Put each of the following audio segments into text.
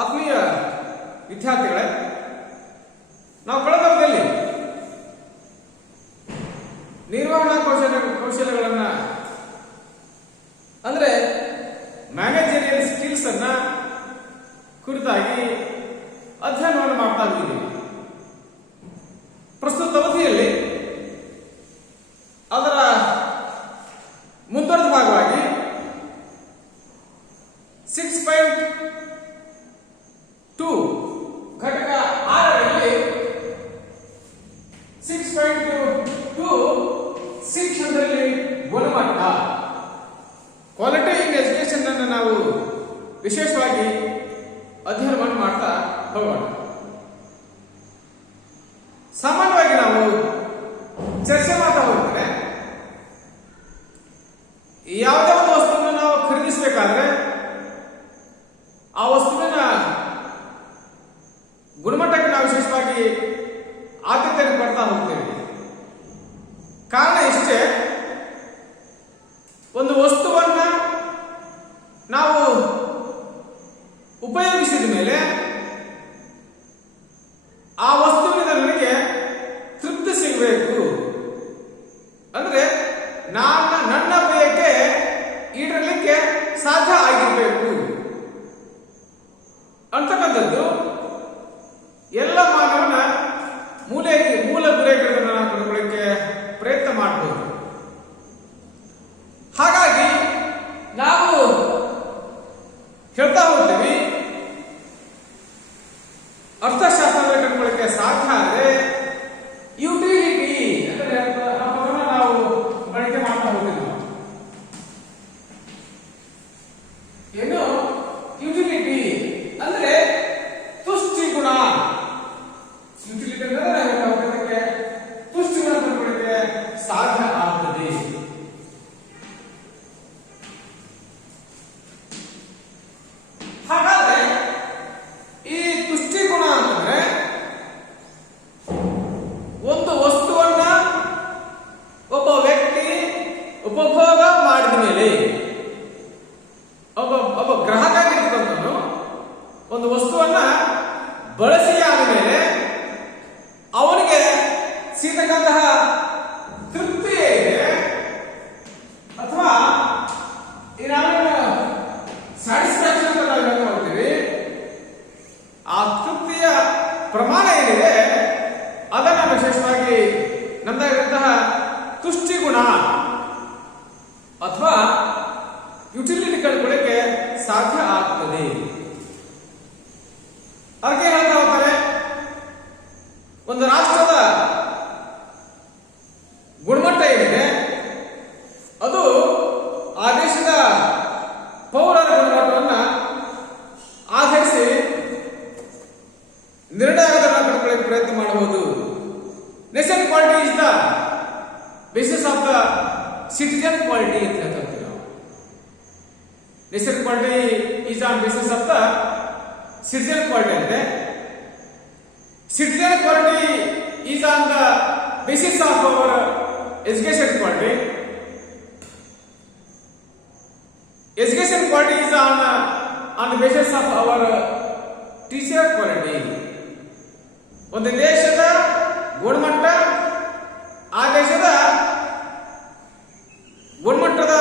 ಆತ್ಮೀಯ ವಿದ್ಯಾರ್ಥಿಗಳೇ, ನಾವು ಕಳೆದ ಅವಧಿಯಲ್ಲಿ ನಿರ್ವಹಣಾ ಕೌಶಲ್ಯಗಳನ್ನ ಅಂದ್ರೆ ಮ್ಯಾನೇಜರಿಯಲ್ ಸ್ಕಿಲ್ಸ್ ಅನ್ನ ಕುರಿತಾಗಿ ಅಧ್ಯಯನವನ್ನು ಮಾಡ್ತಾ ಇದ್ದೀವಿ. ಪ್ರಸ್ತುತ ಅವಧಿಯಲ್ಲಿ ಅದರ ಮುಂದುವರೆದ ಭಾಗವಾಗಿ 6.2 ಘಟಕ 6ರಲ್ಲಿ 6.2 ಶಿಕ್ಷಣದಲ್ಲಿ ಗುಣಮಟ್ಟ ಕ್ವಾಲಿಟಿ ಇನ್ ಎಜುಕೇಶನ್ ಅನ್ನು ನಾವು ವಿಶೇಷವಾಗಿ ಅಧ್ಯಯನ ಮಾಡ್ತಾ ಹೋಗೋಣ. ಸಾಮಾನ್ಯವಾಗಿ ನಾವು ಚರ್ಚೆ ಮಾಡ್ತಾ ಹೋಗ್ತೇವೆ, ಯಾವುದೇ ಒಂದು ವಸ್ತುವನ್ನು ನಾವು ಖರೀದಿಸಬೇಕಾದ್ರೆ ಆ ವಸ್ತುವಿನ ಗುಣಮಟ್ಟಕ್ಕೆ ನಾವು ವಿಶೇಷವಾಗಿ ಆದ್ಯತೆಯನ್ನು ಕೊಡ್ತಾ ಹೋಗ್ತೇವೆ. ಕಾರಣ ಇಷ್ಟೇ, ಒಂದು ವಸ್ತುವನ್ನ ನಾವು ಉಪಯೋಗಿಸಿದ ಮೇಲೆ ಆ ವಸ್ತುವಿನ ನನಗೆ ತೃಪ್ತಿ ಸಿಗಬೇಕು, ಅಂದ್ರೆ ನನ್ನ ಬಯಕೆ ಈಡಲಿಕ್ಕೆ ಸಾಧ್ಯ ಆಗಿರಬೇಕು ಅಂತಕ್ಕಂಥದ್ದು ಎಲ್ಲ ಮಾನವನ ಮೂಲ ಗುರಿಗಳನ್ನು ನಾವು ಪಡ್ಕೊಳ್ಳಿಕ್ಕೆ ಪ್ರಯತ್ನ ಮಾಡಬಹುದು. ಹಾಗಾಗಿ ನಾವು ಹೇಳ್ತಾ ಹೋಗ್ತೀವಿ, ಅರ್ಥಶಾಸ್ತ್ರ ಕಂಡುಕೊಳ್ಳಿಕ್ಕೆ ಸಾಧ್ಯ ಆದರೆ ಯುಟಿಲಿಟಿ ಅಂದ್ರೆ ನಾವು ಬಳಕೆ ಮಾಡ್ತಾ ಹೋಗ್ತೀವಿ. ಏನು ಯುಟಿಲಿಟಿ ಅಂದ್ರೆ ತುಷ್ಟಿ ಗುಣ. ಯುಟಿಲಿಟಿ ಅಂದ್ರೆ ತುಷ್ಟಿ ಗುಣ ಕಂಡುಕೊಳ್ಳಿಕ್ಕೆ ಸಾಧ್ಯ ಆಗ್ತದೆ. ಹಾಗಾದ್ರೆ ಈ ತುಷ್ಟಿ ಗುಣ ಅಂತಂದ್ರೆ ಒಂದು ವಸ್ತುವನ್ನ ಒಬ್ಬ ವ್ಯಕ್ತಿ ಉಪಭೋಗ ಮಾಡಿದ ಮೇಲೆ, ಒಬ್ಬ ಗ್ರಾಹಕ ಆಗಿರ್ತಕ್ಕಂಥವನು ಒಂದು ವಸ್ತುವನ್ನ ಬಳಸಿ ಆದ ಮೇಲೆ ಅವನಿಗೆ ಸಿಗತಕ್ಕಂತಹ ತೃಪ್ತಿ ಇದೆ ಅಥವಾ ಸ್ಯಾಟಿಸ್ಫ್ಯಾಕ್ಷನ್ ಅಂತ ನಾವು ಹೇಳ್ತಾ ಹೋಗ್ತೀವಿ. ಆ ತೃಪ್ತಿಯ ಪ್ರಮಾಣ ಏನಿದೆ ಅದನ್ನ ವಿಶೇಷವಾಗಿ ನಮ್ಮದಾಗಿರುವಂತಹ ತುಷ್ಟಿ ಗುಣ ಅಥವಾ ಯುಟಿಲಿಟಿ ಕಂಡುಕೊಳ್ಳಿಕ್ಕೆ ಸಾಧ್ಯ ಆಗ್ತದೆ. ಅದಕ್ಕೆ ಹೇಳ್ತಾ ಹೋಗ್ತಾರೆ, ಒಂದು ರಾಷ್ಟ್ರದ ಗುಣಮಟ್ಟ ಏನಿದೆ ಅದು ಆ ದೇಶದ ಪೌರರ ಗುಣಮಟ್ಟವನ್ನು ಆಧರಿಸಿ ನಿರ್ಣಯಗಳನ್ನು ಕಂಡುಕೊಳ್ಳಿಕ್ಕೆ ಪ್ರಯತ್ನ ಮಾಡಬಹುದು. Nation quality is the basis of the citizen quality ಅಂತ ಹೇಳ್ತಾ ಹೋಗ್ತೀವಿ ನಾವು. Nation quality is on basis of the citizen quality ಅಂತೆ. Citizen quality is on the basis of our education quality. Education quality is on the basis of our teacher quality. ಒಂದು ದೇಶದ ಗುಣಮಟ್ಟ ಆ ದೇಶದ ಗುಣಮಟ್ಟದ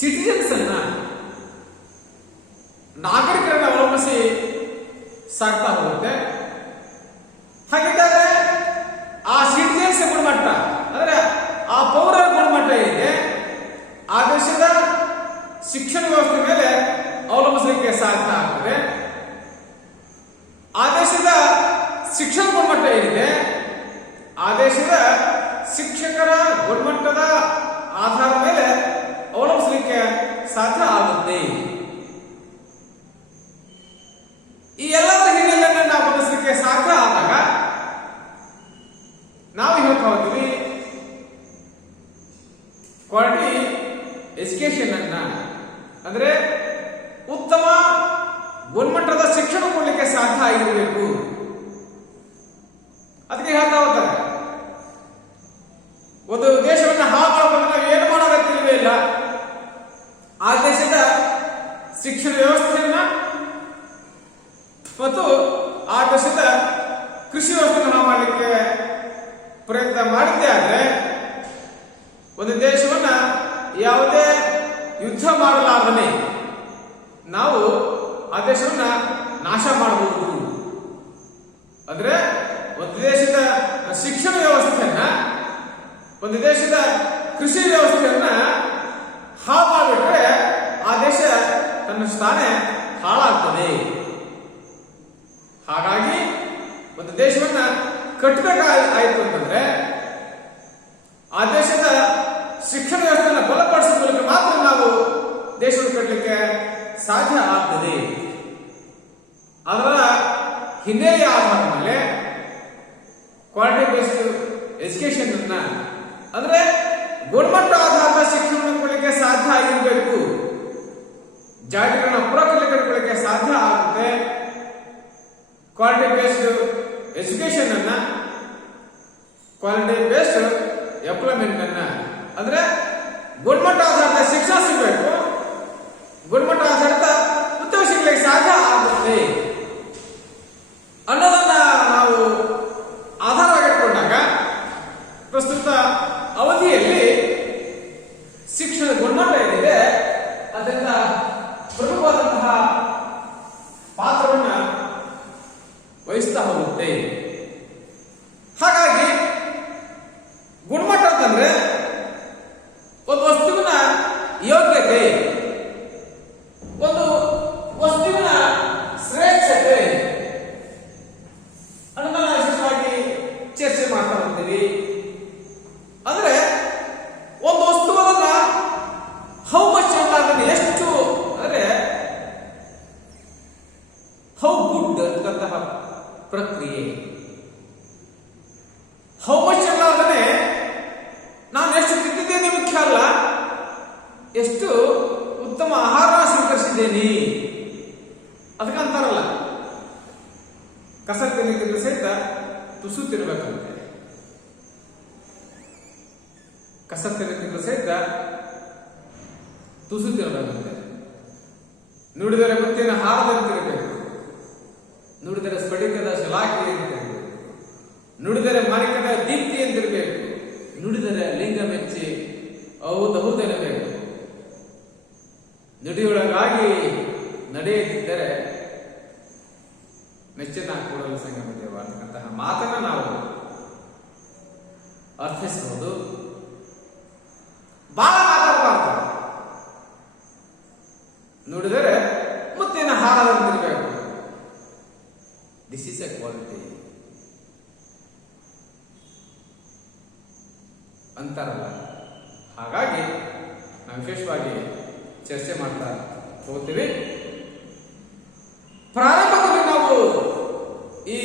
ಸಿಟಿಜನ್ಸ್ ಅನ್ನ ನಾಗರಿಕರನ್ನು ಅವಲಂಬಿಸಿ ಸಾಗ್ತಾ ಹೋಗುತ್ತೆ. ಹಾಗಿದ್ದಾಗ ಆ ಸಿಟಿಜನ್ಸ್ ಗುಣಮಟ್ಟ ಅಂದ್ರೆ ಆ ಪೌರರ ಗುಣಮಟ್ಟ ಏನಿದೆ ಆ ದೇಶದ ಶಿಕ್ಷಣ ವ್ಯವಸ್ಥೆ ಮೇಲೆ ಅವಲಂಬಿಸಲಿಕ್ಕೆ ಸಾಧ್ಯ ಆಗ್ತದೆ. ಆ ದೇಶದ ಶಿಕ್ಷಣ ಗುಣಮಟ್ಟ ಏನಿದೆ ಆ ದೇಶದ ಶಿಕ್ಷಕರ ಗುಣಮಟ್ಟದ ಆಧಾರದ ಮೇಲೆ ಅವಲಂಬಿಸಲಿಕ್ಕೆ ಸಾಧ್ಯ ಆಗುತ್ತೆ. ಈ ಎಲ್ಲದರ ಹಿನ್ನೆಲೆಯನ್ನು ನಾವು ಗಮನಿಸಲಿಕ್ಕೆ ಸಾಧ್ಯ ಆದಾಗ ನಾವು ಹೇಳ್ತಾ ಹೋಗ್ತೀವಿ, ಕ್ವಾಲಿಟಿ ಎಜುಕೇಶನ್ ಅನ್ನ ಅಂದ್ರೆ ಉತ್ತಮ ಗುಣಮಟ್ಟದ ಶಿಕ್ಷಣ ಕೊಡಲಿಕ್ಕೆ ಸಾಧ್ಯ ಆಗಿರಬೇಕು. ಅದಕ್ಕೆ ಹೇಳ್ತಾ ಹೋಗ್ತಾರೆ, ಒಂದು ದೇಶವನ್ನು ಹಾಳು ನಾವು ಏನು ಮಾಡೋದಕ್ಕೆ ಇಲ್ಲ, ಆ ದೇಶದ ಶಿಕ್ಷಣ ವ್ಯವಸ್ಥೆಯನ್ನ ಯಾವುದೇ ಯುದ್ಧ ಮಾಡಲಾರದೆ ನಾವು ಆ ದೇಶವನ್ನ ನಾಶ ಮಾಡಬಹುದು. ಅಂದ್ರೆ ಒಂದು ದೇಶದ ಶಿಕ್ಷಣ ವ್ಯವಸ್ಥೆಯನ್ನ, ಒಂದು ದೇಶದ ಕೃಷಿ ವ್ಯವಸ್ಥೆಯನ್ನ ಹಾಳು ಮಾಡಿಬಿಟ್ರೆ ಆ ದೇಶ ತನ್ನ ಸ್ಥಾನ ಹಾಳಾಗ್ತದೆ. ಹಾಗಾಗಿ ಒಂದು ದೇಶವನ್ನ ಕಟ್ಟಬೇಕಾಯಿತು ಅಂತಂದ್ರೆ ಆ ದೇಶದ ಶಿಕ್ಷಣ ವ್ಯವಸ್ಥೆಯನ್ನು ಬಲಪಡಿಸುವ ಮೂಲಕ ಮಾತ್ರ ನಾವು ದೇಶವನ್ನು ಕಟ್ಟಲಿಕ್ಕೆ ಸಾಧ್ಯ ಆಗ್ತದೆ. ಅದರ ಹಿನ್ನೆಲೆಯ ಆಧಾರದ ಮೇಲೆ ಕ್ವಾಲಿಟಿ ಬೇಸ್ಡ್ ಎಜುಕೇಶನ್ ಅನ್ನ, ಅಂದ್ರೆ ಗುಣಮಟ್ಟ ಆಧಾರದ ಶಿಕ್ಷಣವನ್ನು ಕೊಡಲಿಕ್ಕೆ ಸಾಧ್ಯ ಆಗಿರಬೇಕು. ಜಾತಿಗಳನ್ನ ಪುರಕಲಿಕ್ಕೆ ಸಾಧ್ಯ ಆಗುತ್ತೆ. ಕ್ವಾಲಿಟಿ ಬೇಸ್ಡ್ ಎಜುಕೇಶನ್ ಅನ್ನ, ಕ್ವಾಲಿಟಿ ಬೇಸ್ಡ್ ಎಂಪ್ಲಾಯ್ಮೆಂಟ್ ಅನ್ನ, ಅಂದ್ರೆ ಗುಣಮಟ್ಟ ಆಧಾರದ ಶಿಕ್ಷಣ ಸಿಗಬೇಕು, ಗುಣಮಟ್ಟ ಆಧಾರಿತ ಉದ್ಯೋಗ ಸಿಗಲಿಕ್ಕೆ ಸಾಧ್ಯ ಆಗುತ್ತೆ ಅನ್ನೋದನ್ನ ನಾವು ಆಧಾರವಾಗಿಟ್ಕೊಂಡಾಗ ಪ್ರಸ್ತುತ ಅವಧಿಯಲ್ಲಿ ಶಿಕ್ಷಣದ ಗುಣಮಟ್ಟ ಏನಿದೆ ಅದರಿಂದ ಪ್ರಮುಖವಾದಂತಹ ಪಾತ್ರವನ್ನ ವಹಿಸ್ತಾ ಹೋಗುತ್ತೆ. ಹಾಗಾಗಿ ಗುಣಮಟ್ಟ ಅಂತಂದ್ರೆ ಒಂದು ವಸ್ತುವಿನ ಯೋಗ್ಯತೆ, ಒಂದು ವಸ್ತುವಿನ ಶ್ರೇಷ್ಠತೆ ಅನ್ನೋದನ್ನ ವಿಶೇಷವಾಗಿ ಚರ್ಚೆ ಮಾಡ್ತಾ ಹೋಗ್ತೀವಿ. ಅಂದ್ರೆ ಒಂದು ವಸ್ತುವನ್ನ ಹೌ ಮಚ್ ಅನ್ನೋದನ್ನ ಎಷ್ಟು, ಅಂದ್ರೆ ಹೌ ಗುಡ್ ಅಂತಕ್ಕಂತಹ ಪ್ರಕ್ರಿಯೆ. ಹೌ ಮಚ್ ಅನ್ನೋದನ್ನೇ ನಾನು ಎಷ್ಟು ತಿಂದಿದ್ದೇನೆ ಮುಖ್ಯ ಅಲ್ಲ, ಎಷ್ಟು ಉತ್ತಮ ಆಹಾರ ಸ್ವೀಕರಿಸಿದ್ದೇನೆ ಅದಕ್ಕಂತಾರಲ್ಲ, ಕಸ ತಿನ್ನಕ್ಕಿಂತ ಸಹಿತ ತುಸು ತಿನ್ಬೇಕಂತೆ. ಕಸ ತಿನ್ನಕ್ಕಿಂತ ಸಹಿತ ತುಸು ತಿನ್ನಬೇಕಂತೆ. ನುಡಿದರೆ ಮುತ್ತಿನ ಹಾರದಂತಿರಬೇಕು, ನುಡಿದರೆ ಸ್ಫಟಿಕದ ಶಲಾಖೆ ಅಂತಿರಬೇಕು, ನುಡಿದರೆ ಮಾಣಿಕದ ದೀಪ್ತಿ ಅಂತಿರಬೇಕು, ನುಡಿದರೆ ಲಿಂಗ ಮೆಚ್ಚಿ ಹೌದೆನ್ನಬೇಕು. ನುಡಿಯೊಳಗಾಗಿ ನಡೆಯುತ್ತಿದ್ದರೆ ಮೆಚ್ಚಿನ ಕೂಡಲ ಸಂಗಮ ದೇವ ಅಂತಕ್ಕಂತಹ ಮಾತನ್ನ ನಾವು ಅರ್ಥೈಸಬಹುದು. ಬಹಳ ಮಾತಾಡಬಾರ್ದು. ನುಡಿದರೆ ಮುತ್ತಿನ ಹಾರದಂತಿರಬೇಕು. ದಿಸ್ ಇಸ್ ಎ ಕ್ವಾಲಿಟಿ ಅಂತಾರಲ್ಲ. ಹಾಗಾಗಿ ನಾವು ವಿಶೇಷವಾಗಿ ಚರ್ಚೆ ಮಾಡ್ತಾ ಹೋಗ್ತೀವಿ. ಪ್ರಾರಂಭದಲ್ಲಿ ನಾವು ಈ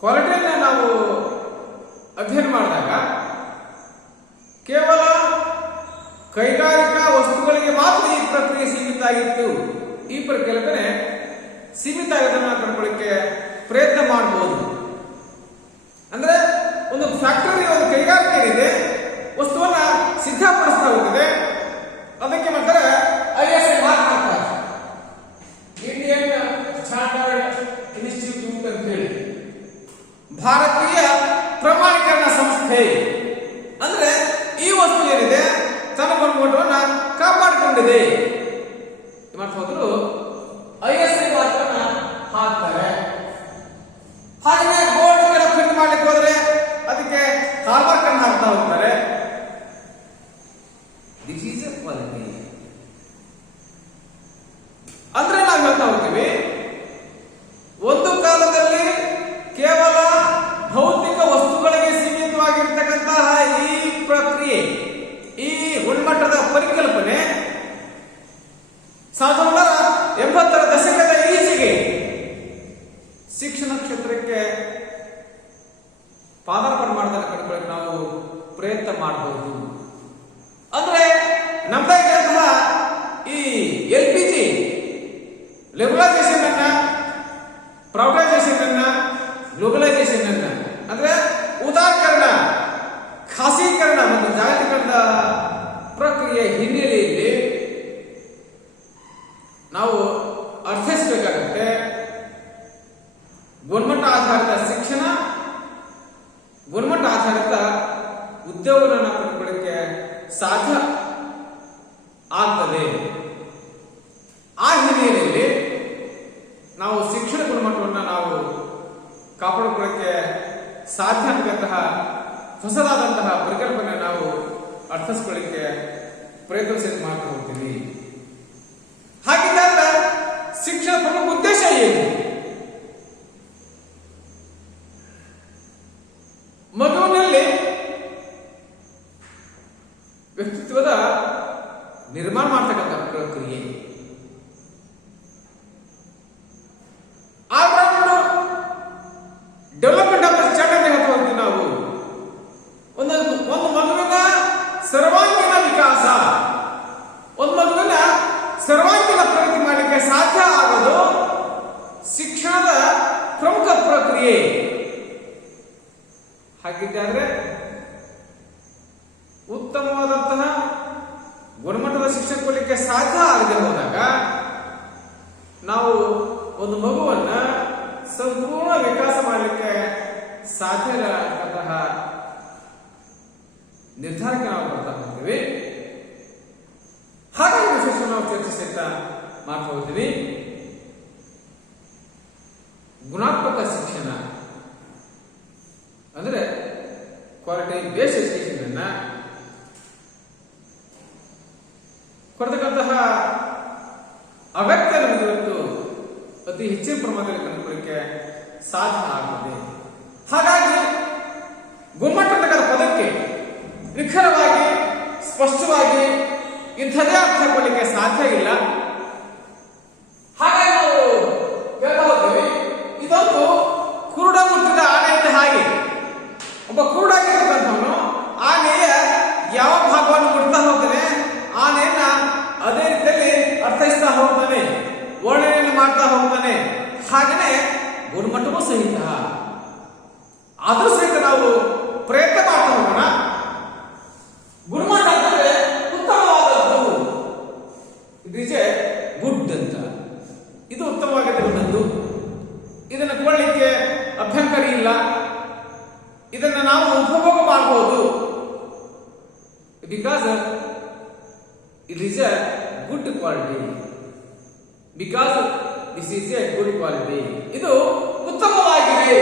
ಕ್ವಾಲಿಟಿಯನ್ನ ನಾವು ಅಧ್ಯಯನ ಮಾಡಿದಾಗ ಕೇವಲ ಕೈಗಾರಿಕಾ ವಸ್ತುಗಳಿಗೆ ಮಾತ್ರ ಈ ಪ್ರಕ್ರಿಯೆ ಸೀಮಿತ ಆಗಿತ್ತು. ಈ ಕಲ್ಪನೆ ಸೀಮಿತ ಆಗೋದನ್ನ ಕಂಡುಕೊಳ್ಳಿಕ್ಕೆ ಪ್ರಯತ್ನ ಮಾಡಬಹುದು. ಅಂದ್ರೆ ಒಂದು ಫ್ಯಾಕ್ಟರಿ, ಒಂದು ಕೈಗಾರಿಕೆ ಏನಿದೆ, ವಸ್ತುವನ್ನ ಸಿದ್ಧಪಡಿಸ್ತಾ ಹೋಗಿದೆ. ಅದಕ್ಕೆ ಮಾತ್ರ ISI ಮಾರ್ಕ್ ಹಾಕ್ತಾರೆ, ಇಂಡಿಯನ್ ಸ್ಟ್ಯಾಂಡರ್ಡ್ ಇನ್ಸ್ಟಿಟ್ಯೂಟ್ ಅಂತ ಹೇಳಿ, ಭಾರತೀಯ ಪ್ರಮಾಣೀಕರಣ ಸಂಸ್ಥೆ. ಅಂದ್ರೆ ಈ ವಸ್ತು ಏನಿದೆ ತನ್ನ ಗುಣಮಟ್ಟವನ್ನ ಕಾಪಾಡಿಕೊಂಡಿದೆ ಹೋದ್ರು ISI ಮಾರ್ಕ್ ಅನ್ನ ಹಾಕ್ತಾರೆ. ಹಾಗೆ ಬೋರ್ಡ್ ಮೇಲೆ ಪ್ರಿಂಟ್ ಮಾಡ್ಲಿಕ್ಕೆ ಹೋದ್ರೆ ಅದಕ್ಕೆ ಹಾಲ್ಮಾರ್ಕ್ ಅನ್ನು ಹಾಕ್ತಾ ಹೋಗ್ತಾರೆ. This is A quality. ಅಂದ್ರೆ ನಾವು ಹೇಳ್ತಾ ಹೋಗ್ತೀವಿ, ಒಂದು ಕಾಲದಲ್ಲಿ ಕೇವಲ ಭೌತಿಕ ವಸ್ತುಗಳಿಗೆ ಸೀಮಿತವಾಗಿರ್ತಕ್ಕಂತಹ ಈ ಪ್ರಕ್ರಿಯೆ, ಈ ಗುಣಮಟ್ಟದ ಪರಿಕಲ್ಪನೆ 1980ರ ದಶಕದ ಈಚೆಗೆ ಶಿಕ್ಷಣ ಕ್ಷೇತ್ರಕ್ಕೆ ಪಾದಾರ್ಪಣೆ ಮಾಡೋದನ್ನ ಕಂಡುಕೊಳ್ಳಿ ನಾವು ಪ್ರಯತ್ನ ಮಾಡಬಹುದು. ಅಂದ್ರೆ ನಮ್ದಾಗಿರುವಂತಹ ಈ LPG ಲಿಬರಲೈಸೇಷನ್ ಅನ್ನ, ಪ್ರೈವೇಟೈಸೇಷನ್ ಅನ್ನ, ಗ್ಲೋಬಲೈಸೇಷನ್ ಅನ್ನ, ಅಂದ್ರೆ ಉದಾರೀಕರಣ, ಖಾಸಗೀಕರಣ ಮತ್ತು ಜಾಗತೀಕರಣದ ಪ್ರಕ್ರಿಯೆ ಹಿನ್ನೆಲೆಯಲ್ಲಿ ನಾವು ಅರ್ಥೈಸಬೇಕಾಗುತ್ತೆ. ಗುಣಮಟ್ಟ ಆಧಾರಿತ ಶಿಕ್ಷಣ, ಗುಣಮಟ್ಟ ಆಧಾರಿತ ಉದ್ಯೋಗವನ್ನು ಕಂಡುಕೊಳ್ಳಿಕ್ಕೆ ಸಾಧ್ಯ ಆಗ್ತದೆ. ಆ ಹಿನ್ನೆಲೆಯಲ್ಲಿ ನಾವು ಶಿಕ್ಷಣ ಗುಣಮಟ್ಟವನ್ನು ನಾವು ಕಾಪಾಡಿಕೊಳ್ಳಕ್ಕೆ ಸಾಧ್ಯ ಆಗಂತಹ ಹೊಸದಾದಂತಹ ಪರಿಕಲ್ಪನೆ ನಾವು ಅರ್ಥೈಸ್ಕೊಳ್ಳಿಕ್ಕೆ ಪ್ರಯತ್ನ ಮಾಡ್ತಾ ಹೋಗ್ತೀವಿ. ಹಾಗಿದ್ದಾಗ ಶಿಕ್ಷಣ ಪ್ರಮುಖ ಉದ್ದೇಶ ಏನು? ಮಗುವಿನಲ್ಲಿ ವ್ಯಕ್ತಿತ್ವದ ನಿರ್ಮಾಣ ಮಾಡ್ತಕ್ಕಂಥ ಪ್ರಕ್ರಿಯೆ. ಡೆವಲಪ್ಮೆಂಟ್ ಆಫ್ ಚೈಲ್ಡ್ ಅಂತ ಹೇಳ್ತಾ ಹೋಗ್ತೀವಿ ನಾವು. ಒಂದು ಮಗುವಿನ ಸರ್ವಾಂಗೀಣ ವಿಕಾಸ, ಒಂದು ಮಗುವಿನ ಸರ್ವಾಂಗೀಣ ಪ್ರಗತಿ ಮಾಡಲಿಕ್ಕೆ ಸಾಧ್ಯ ಆಗೋದು ಶಿಕ್ಷಣದ ಪ್ರಮುಖ ಪ್ರಕ್ರಿಯೆ. ಹಾಗಿದ್ದಾದ್ರೆ ಉತ್ತಮವಾದಂತಹ ಗುಣಮಟ್ಟದ ಶಿಕ್ಷಣ ಕೊಡಲಿಕ್ಕೆ ಸಾಧ್ಯ ಆಗದೆ ಹೋದಾಗ ನಾವು ಒಂದು ಮಗುವನ್ನ ಸಂಪೂರ್ಣ ವಿಕಾಸ ಮಾಡಲಿಕ್ಕೆ ಸಾಧ್ಯ ಇರತಕ್ಕಂತಹ ನಿರ್ಧಾರಕ್ಕೆ ನಾವು ಬರ್ತಾ ಹೋಗ್ತೀವಿ. ಹಾಗಾಗಿ ವಿಶೇಷ ನಾವು ಚರ್ಚಿಸುತ್ತಾ ಮಾಡ್ತಾ ಹೋಗ್ತೀವಿ. ಗುಣಾತ್ಮಕ ಶಿಕ್ಷಣ ಅಂದ್ರೆ ಕ್ವಾಲಿಟಿ ಬೇಸ್ಡ್ ಎಜುಕೇಶನ್ ಅನ್ನ ಕೊಡ್ತಕ್ಕಂತಹ ಅಗತ್ಯ ಇವತ್ತು ಅತಿ ಹೆಚ್ಚಿನ ಪ್ರಮಾಣದಲ್ಲಿ ಕಂಡುಕೊಳ್ಳಿಕ್ಕೆ ಸಾಧ್ಯ ಆಗುತ್ತದೆ. ಹಾಗಾಗಿ ಗುಣಮಟ್ಟದ ಪದಕ್ಕೆ ನಿಖರವಾಗಿ ಸ್ಪಷ್ಟವಾಗಿ ಇಂಥದೇ ಅರ್ಥ ಕೊಡಲಿಕ್ಕೆ ಸಾಧ್ಯ ಇಲ್ಲ. ಹಾಗಾಗಿ ನಾವು ಹೇಳ್ತಾ ಹೋಗ್ತೀವಿ, ಇದೊಂದು ಕುರುಡ ಮುಟ್ಟಿದ ಆನೆ ಇದ್ದ ಹಾಗೆ. ಒಬ್ಬ ಕುರುಡಾಗಿರ್ತಕ್ಕಂಥವನು ಆನೆಯ ಯಾವ ಭಾಗವನ್ನು ಮುಟ್ತಾ ಹೋಗ್ತಾನೆ, ಆನೆಯನ್ನ ಅದೇ ರೀತಿಯಲ್ಲಿ ಅರ್ಥೈಸ್ತಾ ಹೋಗ್ತಾನೆ, ವರ್ಣನೆಯನ್ನು ಮಾಡ್ತಾ ಹೋಗ್ತಾನೆ. ಹಾಗೇನೆ ಗುಣಮಟ್ಟವೂ ಸಹಿತ. ಆದ್ರೂ ಸಹಿತ ನಾವು ಪ್ರಯತ್ನ ಮಾಡ್ತಾ ಹೋಗೋಣ. ಗುಣಮಟ್ಟ ಅಂದರೆ ಉತ್ತಮವಾದದ್ದು, ಇಟ್ ಈಸ್ ಎ ಗುಡ್ ಅಂತ. ಇದು ಉತ್ತಮವಾಗಿರ್ತಕ್ಕಂಥದ್ದು, ಇದನ್ನು ಕೊಳ್ಳಿಕ್ಕೆ ಅಭ್ಯಂತರ ಇಲ್ಲ, ಇದನ್ನು ನಾವು ಉಪಭೋಗ ಮಾಡಬಹುದು. Because it is A good quality, because this is A good quality. ಇದು ಉತ್ತಮವಾಗಿದೆ,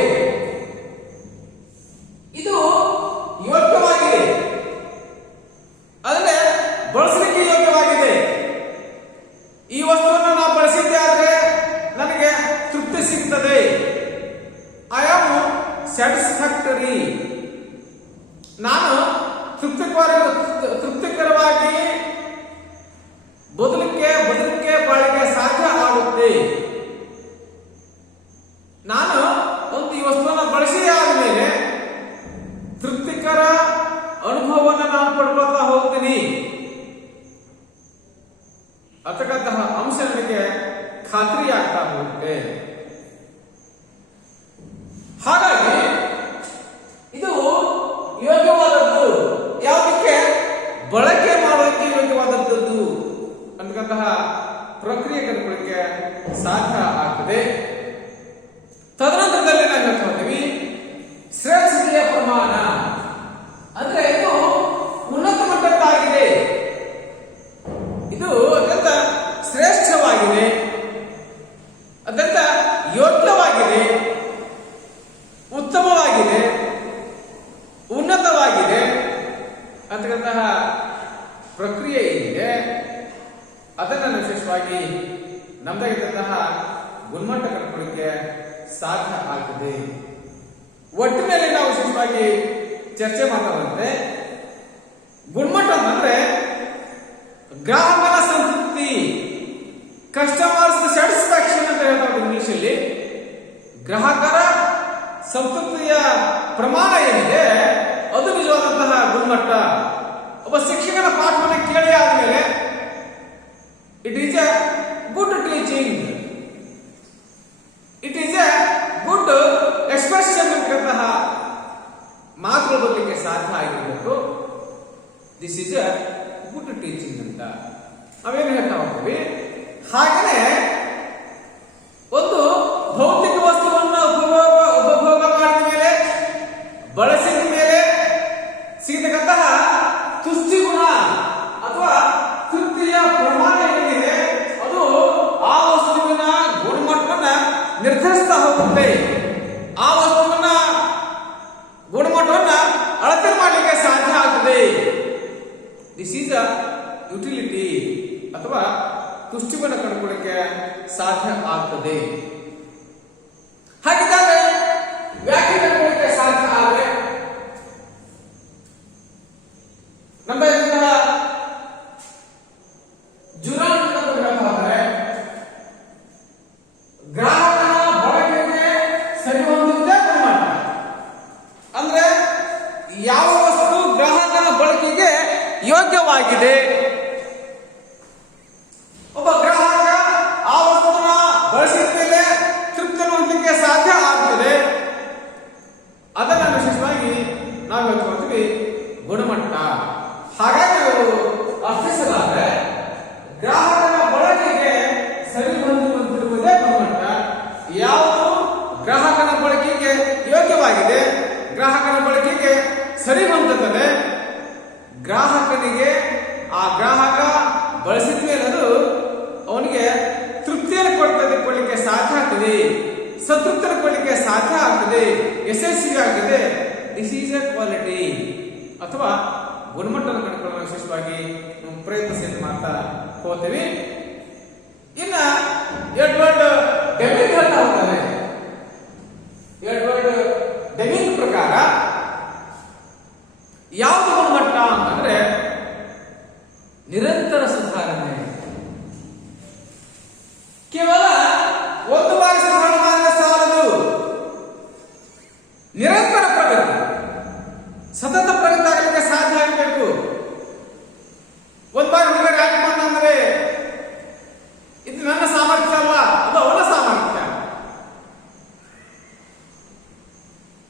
ಇದು ಯೋಗ್ಯವಾಗಿದೆ, ಅಂದ್ರೆ ಬಳಸಲಿಕ್ಕೆ ಯೋಗ್ಯವಾಗಿದೆ. ಈ ವಸ್ತುವನ್ನು ನಾವು ಬಳಸಿದ್ದೆ ಆದ್ರೆ ನನಗೆ ತೃಪ್ತಿ ಸಿಗ್ತದೆ. I am satisfactory. ನಾನು ತೃಪ್ತಿಕರವಾಗಿ ಬದುಕಲಿಕ್ಕೆ ಬಾಳಿಗೆ ಸಾಧ್ಯ ಆಗುತ್ತೆ. ನಾನು ಒಂದು ಈ ವಸ್ತುವನ್ನು ಬಳಸಿ ಆದ್ಮೇಲೆ ತೃಪ್ತಿಕರ ಅನುಭವವನ್ನು ನಾನು ಪಡ್ಕೊಳ್ತಾ ಹೋಗ್ತೀನಿ ಅಂತಕ್ಕಂತಹ ಅಂಶ ನನಗೆ ಖಾತ್ರಿ ಆಗ್ತಾ ಹೋಗುತ್ತೆ. ಹಾಗಾಗಿ ಇದು ಯೋಗ್ಯವಾದದ್ದು, ಯಾವುದಕ್ಕೆ ಬಳಕೆ ಮಾಡೋದಕ್ಕೆ ಯೋಗ್ಯವಾದದ್ದು ಅಂತಕ್ಕಂತಹ ಪ್ರಕ್ರಿಯೆ ಕಂಡುಕೊಳ್ಳಿಕ್ಕೆ ಸಾಧ್ಯ ಆಗ್ತದೆ. ತದನಂತರದಲ್ಲಿ ನಾವು ಹೇಳ್ತಾ ಹೋಗ್ತೀವಿ ಶ್ರೇಷ್ಠತೆಯ ಪ್ರಮಾಣ ಅಂದ್ರೆ ಇದು ಉನ್ನತ ಮಟ್ಟದ್ದಾಗಿದೆ, ಇದು ಅತ್ಯಂತ ಶ್ರೇಷ್ಠವಾಗಿದೆ, ಅತ್ಯಂತ ಯೋಗ್ಯವಾಗಿದೆ, ಉತ್ತಮವಾಗಿದೆ, ಉನ್ನತವಾಗಿದೆ ಅಂತಕ್ಕಂತಹ ಪ್ರಕ್ರಿಯೆ ಏನಿದೆ ಅದನ್ನು ವಿಶೇಷವಾಗಿ ನಮ್ಮದಾಗಿದ್ದಂತಹ ಗುಣಮಟ್ಟ ಕಂಡುಕೊಳ್ಳಿಕ್ಕೆ ಸಾಧ್ಯ ಆಗ್ತದೆ. ಒಟ್ಟಿನಲ್ಲಿ ನಾವು ವಿಶೇಷವಾಗಿ ಚರ್ಚೆ ಮಾತಾಡುವಂತೆ ಗುಣಮಟ್ಟ ಅಂದ್ರೆ ಗ್ರಾಹಕನ ಸಂತೃಪ್ತಿ, ಕಸ್ಟಮರ್ಸ್ ಸ್ಯಾಟಿಸ್ಫ್ಯಾಕ್ಷನ್ ಅಂತ ಹೇಳ್ತಾರೆ ಇಂಗ್ಲಿಷ್ ಅಲ್ಲಿ. ಗ್ರಾಹಕರ ಸಂತೃಪ್ತಿಯ ಪ್ರಮಾಣ ಏನಿದೆ ಅದು ನಿಜವಾದಂತಹ ಗುಣಮಟ್ಟ. ಒಬ್ಬ ಶಿಕ್ಷಕನ ಪಾಠವನ್ನು ಕೇಳಿ ಆದ್ಮೇಲೆ it is A good teaching, it is A good expression ಅಂತಕ್ಕಂತಹ ಮಾತುಗಳು ಬರಲಿಕ್ಕೆ ಸಾಧ್ಯ ಆಗಿರಬೇಕು. This is A good teaching ಅಂತ ನಾವೇನು ಹೇಳ್ತಾ ಹೋಗ್ತೀವಿ. ಹಾಗೆಯೇ ಒಂದು ಭೌತಿಕ ವಸ್ತುವನ್ನು ಉಪಭೋಗ ಮಾಡಿದ ಮೇಲೆ, ಬಳಸಿದ ಮೇಲೆ ಸಿಗತಕ್ಕಂತಹ ತುಷ್ಟಿ ಗುಣ ಬರ್ತದೆ. ಆ ವಸ್ತುವನ್ನ ಗುಣಮಟ್ಟವನ್ನ ಅಳತೆ ಮಾಡಲಿಕ್ಕೆ ಸಾಧ್ಯ ಆಗ್ತದೆ. ದಿಸ್ ಈಸ್ ಅ ಯುಟಿಲಿಟಿ ಅಥವಾ ತುಷ್ಟಿವನ್ನು ಕಂಡುಕೊಳ್ಳಕ್ಕೆ ಸಾಧ್ಯ ಆಗ್ತದೆ. ಹಾಗಿದ್ದಾಗ ವ್ಯಾಖ್ಯೆ ಕಂಡುಕೊಳ್ಳಕ್ಕೆ ಸಾಧ್ಯ ಆದರೆ ನಮ್ಮ ಜುರಾನ್ ಹೇಳ್ತಾರೆ ಗ್ರಾಹಕನ ಬಳಕೆಗೆ ಸರಿ ಹೊಂದುವುದೇ ಗುಣಮಟ್ಟ. ಅಂದ್ರೆ ಯಾವ ವಸ್ತು ಗ್ರಾಹಕನ ಬಳಕೆಗೆ ಯೋಗ್ಯವಾಗಿದೆ, ಒಬ್ಬ ಗ್ರಾಹಕ ಆ ವಸ್ತುವನ್ನ ಬಳಸಿದ ಮೇಲೆ ತೃಪ್ತಿಯನ್ನು ಹೊಂದಲಿಕ್ಕೆ ಸಾಧ್ಯ ಆಗ್ತದೆ, ಅದನ್ನ ವಿಶೇಷವಾಗಿ ನಾವು ಹೇಳ್ತೀವಿ ಗುಣಮಟ್ಟ. ಹಾಗಾಗಿ ಅವರು ಅರ್ಥಿಸಲಾದ್ರೆ ಗ್ರಾಹಕನ ಬಳಕೆಗೆ ಸರಿ ಹೊಂದುವಂತಿರುವುದೇ ಗುಣಮಟ್ಟ. ಯಾವುದು ಗ್ರಾಹಕನ ಬಳಕೆಗೆ ಯೋಗ್ಯವಾಗಿದೆ, ಗ್ರಾಹಕನ ಬಳಕೆಗೆ ಸರಿ ಹೊಂದುತ್ತದೆ, ಗ್ರಾಹಕನಿಗೆ ಆ ಗ್ರಾಹಕ ಬಳಸಿದ ಮೇಲೆ ಅದು ಅವನಿಗೆ ತೃಪ್ತಿಯನ್ನು ಕೊಡಲಿಕ್ಕೆ ಸಾಧ್ಯ ಆಗ್ತದೆ, ಸಂತೃಪ್ತಿಯನ್ನು ಕೊಡಲಿಕ್ಕೆ ಸಾಧ್ಯ ಆಗ್ತದೆ, ಯಶಸ್ವಿ ಆಗ್ತದೆ. ದಿಸ್ ಈಸ್ ಎ ಕ್ವಾಲಿಟಿ ಅಥವಾ ಗುಣಮಟ್ಟವನ್ನು ಕಂಡುಕೊಳ್ಳಲು ವಿಶೇಷವಾಗಿ ನಾವು ಪ್ರಯತ್ನ ಮಾಡ್ತಾ ಹೋಗ್ತೇವೆ. ಇನ್ನ ಎಡ್ವರ್ಡ್ ಡೆಮಿಂಗ್ ಹೇಳ್ತಾ ಹೋಗ್ತಾರೆ. ಎಡ್ವರ್ಡ್ ಡೆಮಿಂಗ್ ಪ್ರಕಾರ ಯಾವುದು ಗುಣಮಟ್ಟ ಅಂತಂದ್ರೆ ನಿರಂತರ ಸುಧಾರಣೆ. ಕೇವಲ ಒಂದು ಬಾರಿ ಸುಧಾರಣೆ ಮಾಡಿದ್ರೆ ಸಾಲದು, ನಿರಂತರ ಪ್ರಗತಿ, ಸತತ ಪ್ರಗತಿ ಆಗಲಿಕ್ಕೆ ಸಾಧ್ಯ ಆಗಬೇಕು. ಒಂದು ಬಾರಿ ಹುಡುಗ ರ್ಯಾಂಕ್ ಮಾಡ ಅಂದ್ರೆ ಇದು ನನ್ನ ಸಾಮರ್ಥ್ಯ ಅಲ್ಲ, ಅದು ಅವನ ಸಾಮರ್ಥ್ಯ.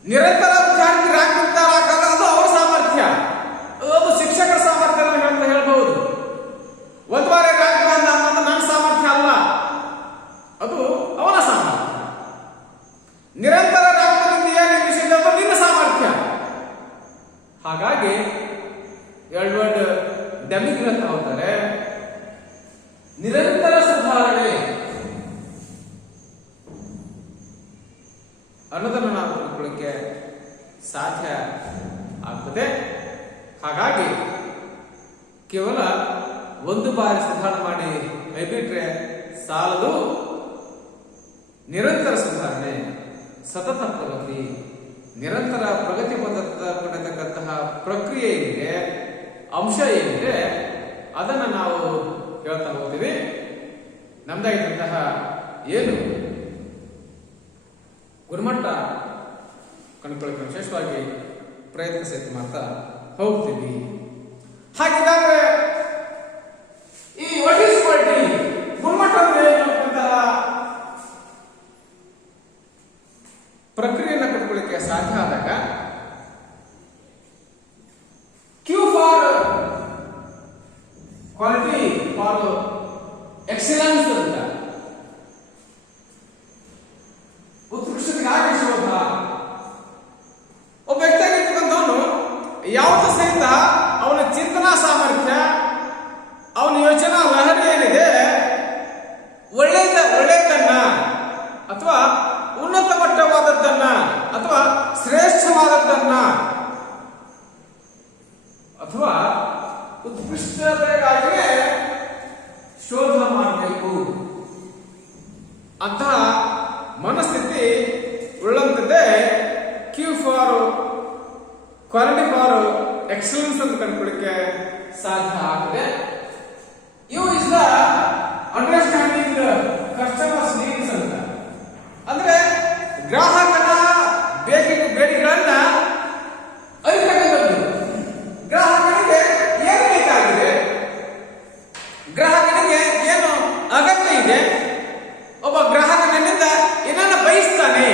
ನಿರಂತರ ವಿದ್ಯಾರ್ಥಿ ರ್ಯಾಂಕ್ ಆಗಲ್ಲ, ಅದು ಅವರ ಸಾಮರ್ಥ್ಯ, ಅದು ಶಿಕ್ಷಕರ ಸಾಮರ್ಥ್ಯ ಅಂತ ಹೇಳ್ಬಹುದು. ಒಂದು ಬಾರಿ ರ್ಯಾಂಕ್ ಬಂದ ಅನ್ನೋದು ನನ್ನ ಸಾಮರ್ಥ್ಯ ಅಲ್ಲ, ಅದು ಅವನ ಸಾಮರ್ಥ್ಯ. ನಿರಂತರ ರ್ಯಾಂಕ್ ವಿಷಯದ ನಿನ್ನ ಸಾಮರ್ಥ್ಯ. ಹಾಗಾಗಿ ಎಡ್ವರ್ಡ್ ಡೆಮಿಂಗ್ ಹೇಳ್ತಾ ಹೋಗ್ತಾರೆ ನಿರಂತರ ಸುಧಾರಣೆ ಅನ್ನೋದನ್ನು ನಾವು ತಿಳ್ಕೊಳ್ಳಿಕ್ಕೆ ಸಾಧ್ಯ ಆಗ್ತದೆ. ಹಾಗಾಗಿ ಕೇವಲ ಒಂದು ಬಾರಿ ಸುಧಾರಣೆ ಮಾಡಿ ಕೈಬಿಟ್ರೆ ಸಾಲದು, ನಿರಂತರ ಸುಧಾರಣೆ, ಸತತ ಪ್ರಗತಿ, ನಿರಂತರ ಪ್ರಗತಿ ಹೊಂದತಕ್ಕಂತಹ ಪ್ರಕ್ರಿಯೆ ಏನಿದೆ, ಅಂಶ ಏನಿದೆ, ಅದನ್ನು ನಾವು ಹೇಳ್ತಾ ಹೋಗ್ತೀವಿ. ನಮ್ದಾಗಿದ್ದಂತಹ ಏನು ಗುಣಮಟ್ಟ ಕಂಡುಕೊಳ್ಳಕ್ಕೆ ವಿಶೇಷವಾಗಿ ಪ್ರಯತ್ನ ಸಹಿತ ಮಾಡ್ತಾ ಹೋಗ್ತೀವಿ. ಹಾಗಿದ್ದಾಗ ಈ ವಾಟ್ ಈಸ್ ಕ್ವಾಲಿಟಿ, ಗುಣಮಟ್ಟ ಅಂದ್ರೆ ಏನಂತಹ ಪ್ರಕ್ರಿಯೆಯನ್ನು ಕಂಡುಕೊಳ್ಳಕ್ಕೆ ಸಾಧ್ಯ ಆದಾಗ Q for quality for excellence ಅಂತ, ಉತ್ಕೃಷ್ಟತೆಗಾಗಿ ಶೋಧ. ಒಬ್ಬ ವ್ಯಕ್ತಿ ಆಗಿರ್ತಕ್ಕಂಥವನು ಯಾವುದು ಸಹಿತ ಅವನ ಚಿಂತನಾ ಸಾಮರ್ಥ್ಯ, ಅವನ ಯೋಚನಾ ಲಹರಿ ಏನಿದೆ, ಒಳ್ಳೆಯದನ್ನ ಅಥವಾ ಉನ್ನತ ಮಟ್ಟವಾದದ್ದನ್ನ ಅಥವಾ ಶ್ರೇಷ್ಠವಾದದ್ದನ್ನ ಅಥವಾ ಉತ್ಕೃಷ್ಟತೆಗಾಗಿ ಶೋಧ ಮಾಡಬೇಕು ಅಂತಹ ಮನಸ್ಥಿತಿ ಉಳ್ಳಂತದ್ದೇ Q for quality for excellence ಅಂತ ಕಂಡುಕೊಳ್ಳಿಕ್ಕೆ ಸಾಧ್ಯ ಆಗಿದೆ. U is the understanding customers needs ಅಂತ, ಅಂದ್ರೆ ಗ್ರಾಹಕನ ಬೇಡಿಕೆಗಳನ್ನ ಅರಿತಕ್ಕಂಥದ್ದು. ಗ್ರಾಹಕನಿಗೆ ಏನು ಬೇಕಾಗಿದೆ, ಗ್ರಾಹಕನಿಗೆ ಏನು ಅಗತ್ಯ ಇದೆ, ಒಬ್ಬ ಗ್ರಾಹಕನಿಂದ ಏನನ್ನ ಬಯಸ್ತಾನೆ,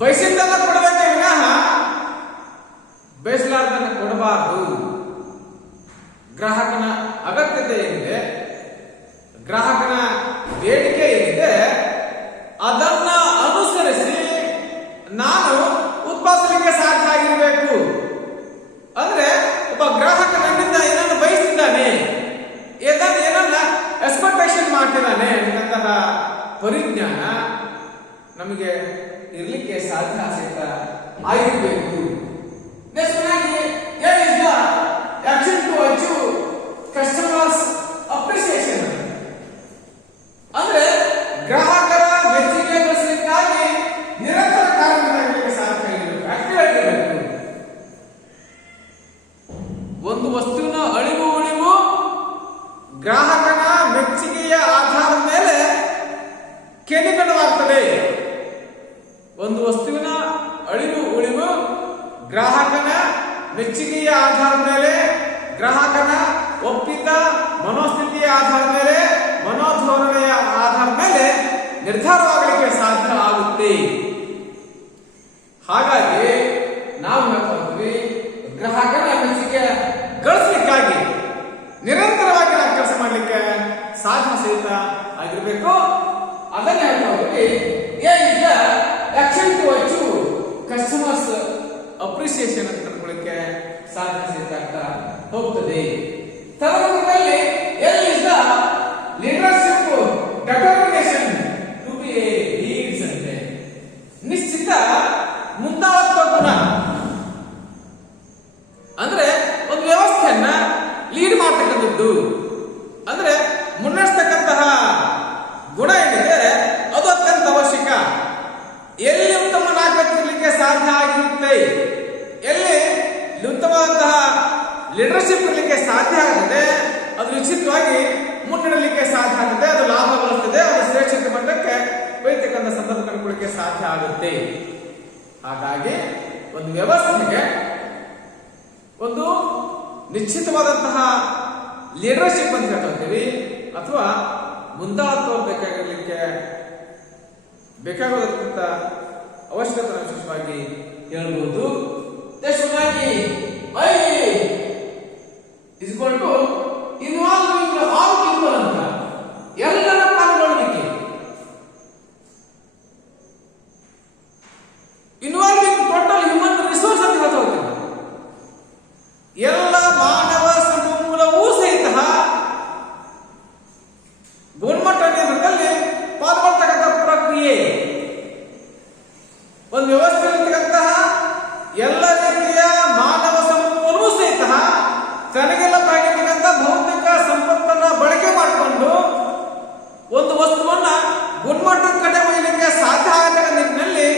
ಬಯಸಿದ್ದನ್ನ ಕೊಡಬೇಕೆ ವಿನಃ ಬಯಸಲಾರ್ದನ್ನ ಕೊಡಬಾರದು. ಗ್ರಾಹಕನ ಅಗತ್ಯತೆ ಏನಿದೆ, ಗ್ರಾಹಕನ ಬೇಡಿಕೆ ಏನಿದೆ, ಅದನ್ನ ಅನುಸರಿಸಿ ನಾನು ಉತ್ಪಾದಿಸಲಿಕ್ಕೆ ಸಾಧ್ಯ ಆಗಿರಬೇಕು. ಅಂದ್ರೆ ಒಬ್ಬ ಗ್ರಾಹಕ ನನ್ನಿಂದ ಏನನ್ನು ಬಯಸಿದ್ದಾನೆ, ಏನನ್ನ ಎಕ್ಸ್ಪೆಕ್ಟೇಷನ್ ಮಾಡ್ತಿದ್ದಾನೆ ಅನ್ನುವಂತಹ ಪರಿಜ್ಞಾನ ಮೆಚ್ಚುಗೆಯ ಆಧಾರದ ಮೇಲೆ, ಗ್ರಾಹಕನ ಒಪ್ಪಿತ ಮನೋಸ್ಥಿತಿಯ ಆಧಾರದ ಮೇಲೆ, ಮನೋಧೋರಣೆಯ ಆಧಾರದ ಮೇಲೆ ನಿರ್ಧಾರವಾಗಲಿಕ್ಕೆ ಸಾಧ್ಯ ಆಗುತ್ತೆ. ಹಾಗಾಗಿ ನಾವು ಹೇಳ್ತಾ ಇದ್ವಿ, ಗ್ರಾಹಕನ ಮೆಚ್ಚುಗೆ ಗಳಿಸಲಿಕ್ಕಾಗಿ ನಿರಂತರವಾಗಿ ನಾವು ಕೆಲಸ ಮಾಡಲಿಕ್ಕೆ ಸಾಧನ ಸಹಿತ ಆಗಿರ್ಬೇಕು. ಅದನ್ನೇ ಹೇಳ್ತಾ ಇದ್ವಿ, action to achieve customers appreciation ಅಂತ ತಿಳ್ಕೊಳ್ಳಿಕ್ಕೆ ಸಾಧನ ಸಹಿತ ಆಗ್ತಾ ಹೋಗ್ತದೆ. ತದನಂತರದಲ್ಲಿ leadership determination to be leads ಅಂತೆ. ನಿಶ್ಚಿತ ಮುಂದಾಳತ್ವ ಗುಣ ಅಂದ್ರೆ ಒಂದು ವ್ಯವಸ್ಥೆಯನ್ನ ಲೀಡ್ ಮಾಡ್ತಕ್ಕಂಥದ್ದು, ಅಂದ್ರೆ ಮುನ್ನಡೆಸ್ತಕ್ಕಂತಹ ಗುಣ ಏನಿದೆ ಅದು ಅತ್ಯಂತ ಅವಶ್ಯಕ. ಎಲ್ಲಿ ಉತ್ತಮ ನಾಯಕತ್ವಕ್ಕೆ ಸಾಧ್ಯ ಆಗಿರುತ್ತೆ, ಎಲ್ಲಿ ಉತ್ತಮವಾದಂತಹ ಲೀಡರ್ಶಿಪ್ ಇರಲಿಕ್ಕೆ ಸಾಧ್ಯ ಆಗುತ್ತೆ, ಅದು ನಿಶ್ಚಿತವಾಗಿ ಮುನ್ನಡೆಯಲಿಕ್ಕೆ ಸಾಧ್ಯ ಆಗುತ್ತೆ, ಅದು ಲಾಭ ಗಳಿಸ್ತದೆ, ಅದು ಶ್ರೇಷ್ಠತೆ ಮಟ್ಟಕ್ಕೆ ಒಯ್ಯತಕ್ಕಂಥ ಸಂದರ್ಭ ಕಂಡುಕೊಳ್ಳಿಕ್ಕೆ ಸಾಧ್ಯ ಆಗುತ್ತೆ. ಹಾಗಾಗಿ ಒಂದು ವ್ಯವಸ್ಥೆಗೆ ಒಂದು ನಿಶ್ಚಿತವಾದಂತಹ ಲೀಡರ್ಶಿಪ್ ಅಂತ ಹೇಳ್ತೀವಿ, ಅಥವಾ ಮುಂದಾಳತ್ವ ಬೇಕಾಗೋದಕ್ಕಿಂತ ಅವಶ್ಯಕತೆ ವಿಶೇಷವಾಗಿ ಹೇಳ್ಬೋದು. ಇನ್ವಾಲ್ವಿಂಗ್ ಆಲ್ ಪೀಪಲ್ ಅಂತ, ಎಲ್ಲರ ಪಾಲ್ಗೊಳ್ಳುವಿಕೆ. ಇನ್ವಾಲ್ವಿಂಗ್ ಟೋಟಲ್ ಹ್ಯೂಮನ್ ರಿಸೋರ್ಸ್ ಅಂತ ಹೇಳ್ತಾ ಹೋಗ್ತೀವಿ. ಎಲ್ಲ ಮಾನವ ಸಂಪನ್ಮೂಲವೂ ಸಹಿತ ಗುಣಮಟ್ಟ ನಿಯಂತ್ರಣದಲ್ಲಿ ಪಾಲ್ಗೊಳ್ತಕ್ಕಂಥ ಪ್ರಕ್ರಿಯೆ. ಒಂದು ವ್ಯವಸ್ಥೆ ಇರತಕ್ಕಂತಹ ಎಲ್ಲ ರೀತಿಯ ಮಾನವ ಸಂಪನ್ಮೂಲವೂ ಸಹಿತ ತನಗೆಲ್ಲ ಬೇಕಾಗಿರ್ತಕ್ಕಂಥ ಭೌತಿಕ ಸಂಪತ್ತನ್ನ ಬಳಕೆ ಮಾಡಿಕೊಂಡು ಒಂದು ವಸ್ತುವನ್ನ ಗುಣಮಟ್ಟದ ಕಡೆ ಒಯ್ಯಲಿಕ್ಕೆ ಸಾಧ್ಯ ಆಗತಕ್ಕ ನಿಟ್ಟಿನಲ್ಲಿ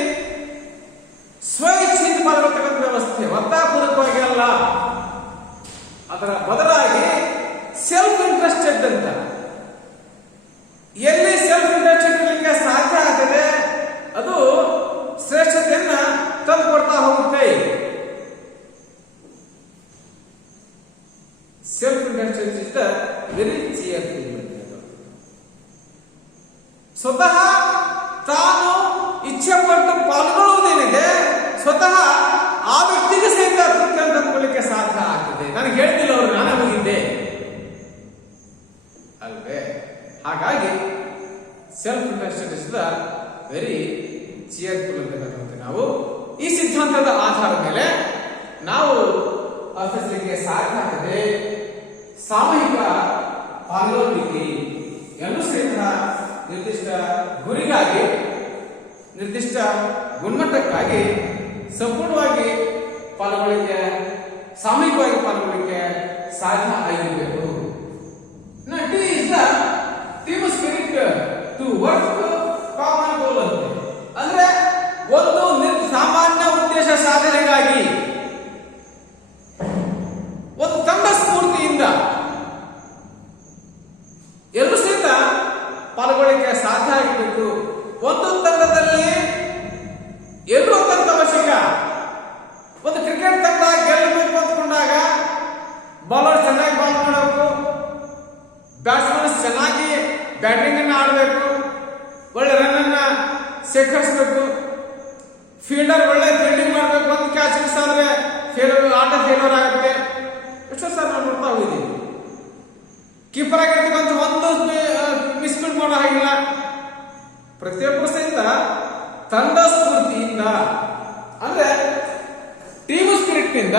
ಸ್ವಇಚ್ಛೆಯಿಂದ ಪಾಲ್ಗೊಳ್ತಕ್ಕಂಥ ವ್ಯವಸ್ಥೆ, ಒತ್ತಾಪೂರ್ವಕವಾಗಿ ಅಲ್ಲ, ಅದರ ಬದಲಾಗಿ ಸೆಲ್ಫ್ ಇಂಟ್ರೆಸ್ಟೆಡ್ ಅಂತ. ಎಲ್ಲಿ ಸೆಲ್ಫ್ ಇಂಟ್ರೆಸ್ಟೆಡ್ ಇರಲಿಕ್ಕೆ ಸಾಧ್ಯ ಆಗ್ತದೆ ಅದು ಶ್ರೇಷ್ಠತೆಯನ್ನ ತಂದು ಕೊಡ್ತಾ ಹೋಗುತ್ತೆ. Self interested is the very cheerful. ಸ್ವತಃ ತಾನು ಇಚ್ಛೆ ಪಟ್ಟು ಪಾಲ್ಗೊಳ್ಳುವುದೇನಿದೆ ಸ್ವತಃ ಆ ವ್ಯಕ್ತಿಗೆ ಸಹಿತ ತೃಪ್ತಿ ಅಂತ ಅಂದ್ಕೊಳ್ಳಿಕ್ಕೆ ಸಾಧ್ಯ ಆಗ್ತದೆ. ನನಗೆ ಹೇಳ್ತಿಲ್ಲ ಅವರು, ನಾನೇ ಹೋಗಿದ್ದೆ ಅಲ್ವೇ? ಹಾಗಾಗಿ self interested is the very cheerful ಅಂತ ಹೇಳ್ತೀವಿ ನಾವು. ಈ ಸಿದ್ಧಾಂತದ ಆಧಾರದ ಮೇಲೆ ನಾವು ಅರ್ಥೈಸಲಿಕ್ಕೆ ಸಾಧ್ಯ ಆಗ್ತದೆ. ಸಾಮೂಹಿಕ ಪಾಲ್ಗೊಳ್ಳುವಿಕೆ ಎಲ್ಲೂ ಸಹಿತ ನಿರ್ದಿಷ್ಟ ಗುರಿಗಾಗಿ, ನಿರ್ದಿಷ್ಟ ಗುಣಮಟ್ಟಕ್ಕಾಗಿ ಸಂಪೂರ್ಣವಾಗಿ ಪಾಲ್ಗೊಳ್ಳಿಕ್ಕೆ, ಸಾಮೂಹಿಕವಾಗಿ ಪಾಲ್ಗೊಳ್ಳಿಕ್ಕೆ ಸಾಧ್ಯ ಆಗಿರಬೇಕು. Team spirit to work common goal ಅಂತ, ಅಂದ್ರೆ ಒಂದು ಸಾಮಾನ್ಯ ಉದ್ದೇಶ ಸಾಧನೆಗಾಗಿ ಒಂದು ತಂಡ ಸ್ಫೂರ್ತಿಯಿಂದ ಎಲ್ಲರೂ ಸಹಿತ ಪಾಲ್ಗೊಳ್ಳಿಕ್ಕೆ ಸಾಧ್ಯ ಆಗಿರಬೇಕು. ಒಂದು ತಂಡದಲ್ಲಿ ಎಲ್ಲರೂ ಅತ್ಯಂತ ಅವಶ್ಯಕ. ಒಂದು ಕ್ರಿಕೆಟ್ ತಂಡ ಗೆಲ್ಲಬೇಕು ಅಂದ್ಕೊಂಡಾಗ ಬೌಲರ್ ಚೆನ್ನಾಗಿ ಬಾಲ್ ಮಾಡಬೇಕು, ಬ್ಯಾಟ್ಸ್ಮನ್ ಚೆನ್ನಾಗಿ ಬ್ಯಾಟಿಂಗ್ ಅನ್ನು ಆಡಬೇಕು, ಒಳ್ಳೆ ರನ್ ಅನ್ನ ಶೇಖರಿಸಬೇಕು, ಫೀಲ್ಡರ್ ಒಳ್ಳೆ ಫೀಲ್ಡಿಂಗ್ ಮಾಡಬೇಕು. ಒಂದು ಕ್ಯಾಚ್ ಮಿಸ್ ಆದ್ರೆ ಆಟ ಫೇಲ್ಯೂರ್ ಆಗುತ್ತೆ. ಎಷ್ಟೋ ಸರ್ ನಾವು ನೋಡ್ತಾ ಹೋಗಿದ್ದೀವಿ. ಕೀಪರ್ ಆಗಿರ್ತಕ್ಕಂಥ ಒಂದು ಮಿಸ್ಫೀಲ್ಡ್ ಮಾಡೋ ಹಾಗಿಲ್ಲ. ಪ್ರತಿಯೊಬ್ಬರು ಸಹಿತ ತಂಡ ಸ್ಫೂರ್ತಿಯಿಂದ, ಅಂದ್ರೆ ಟೀಮ್ ಸ್ಪಿರಿಟ್ ನಿಂದ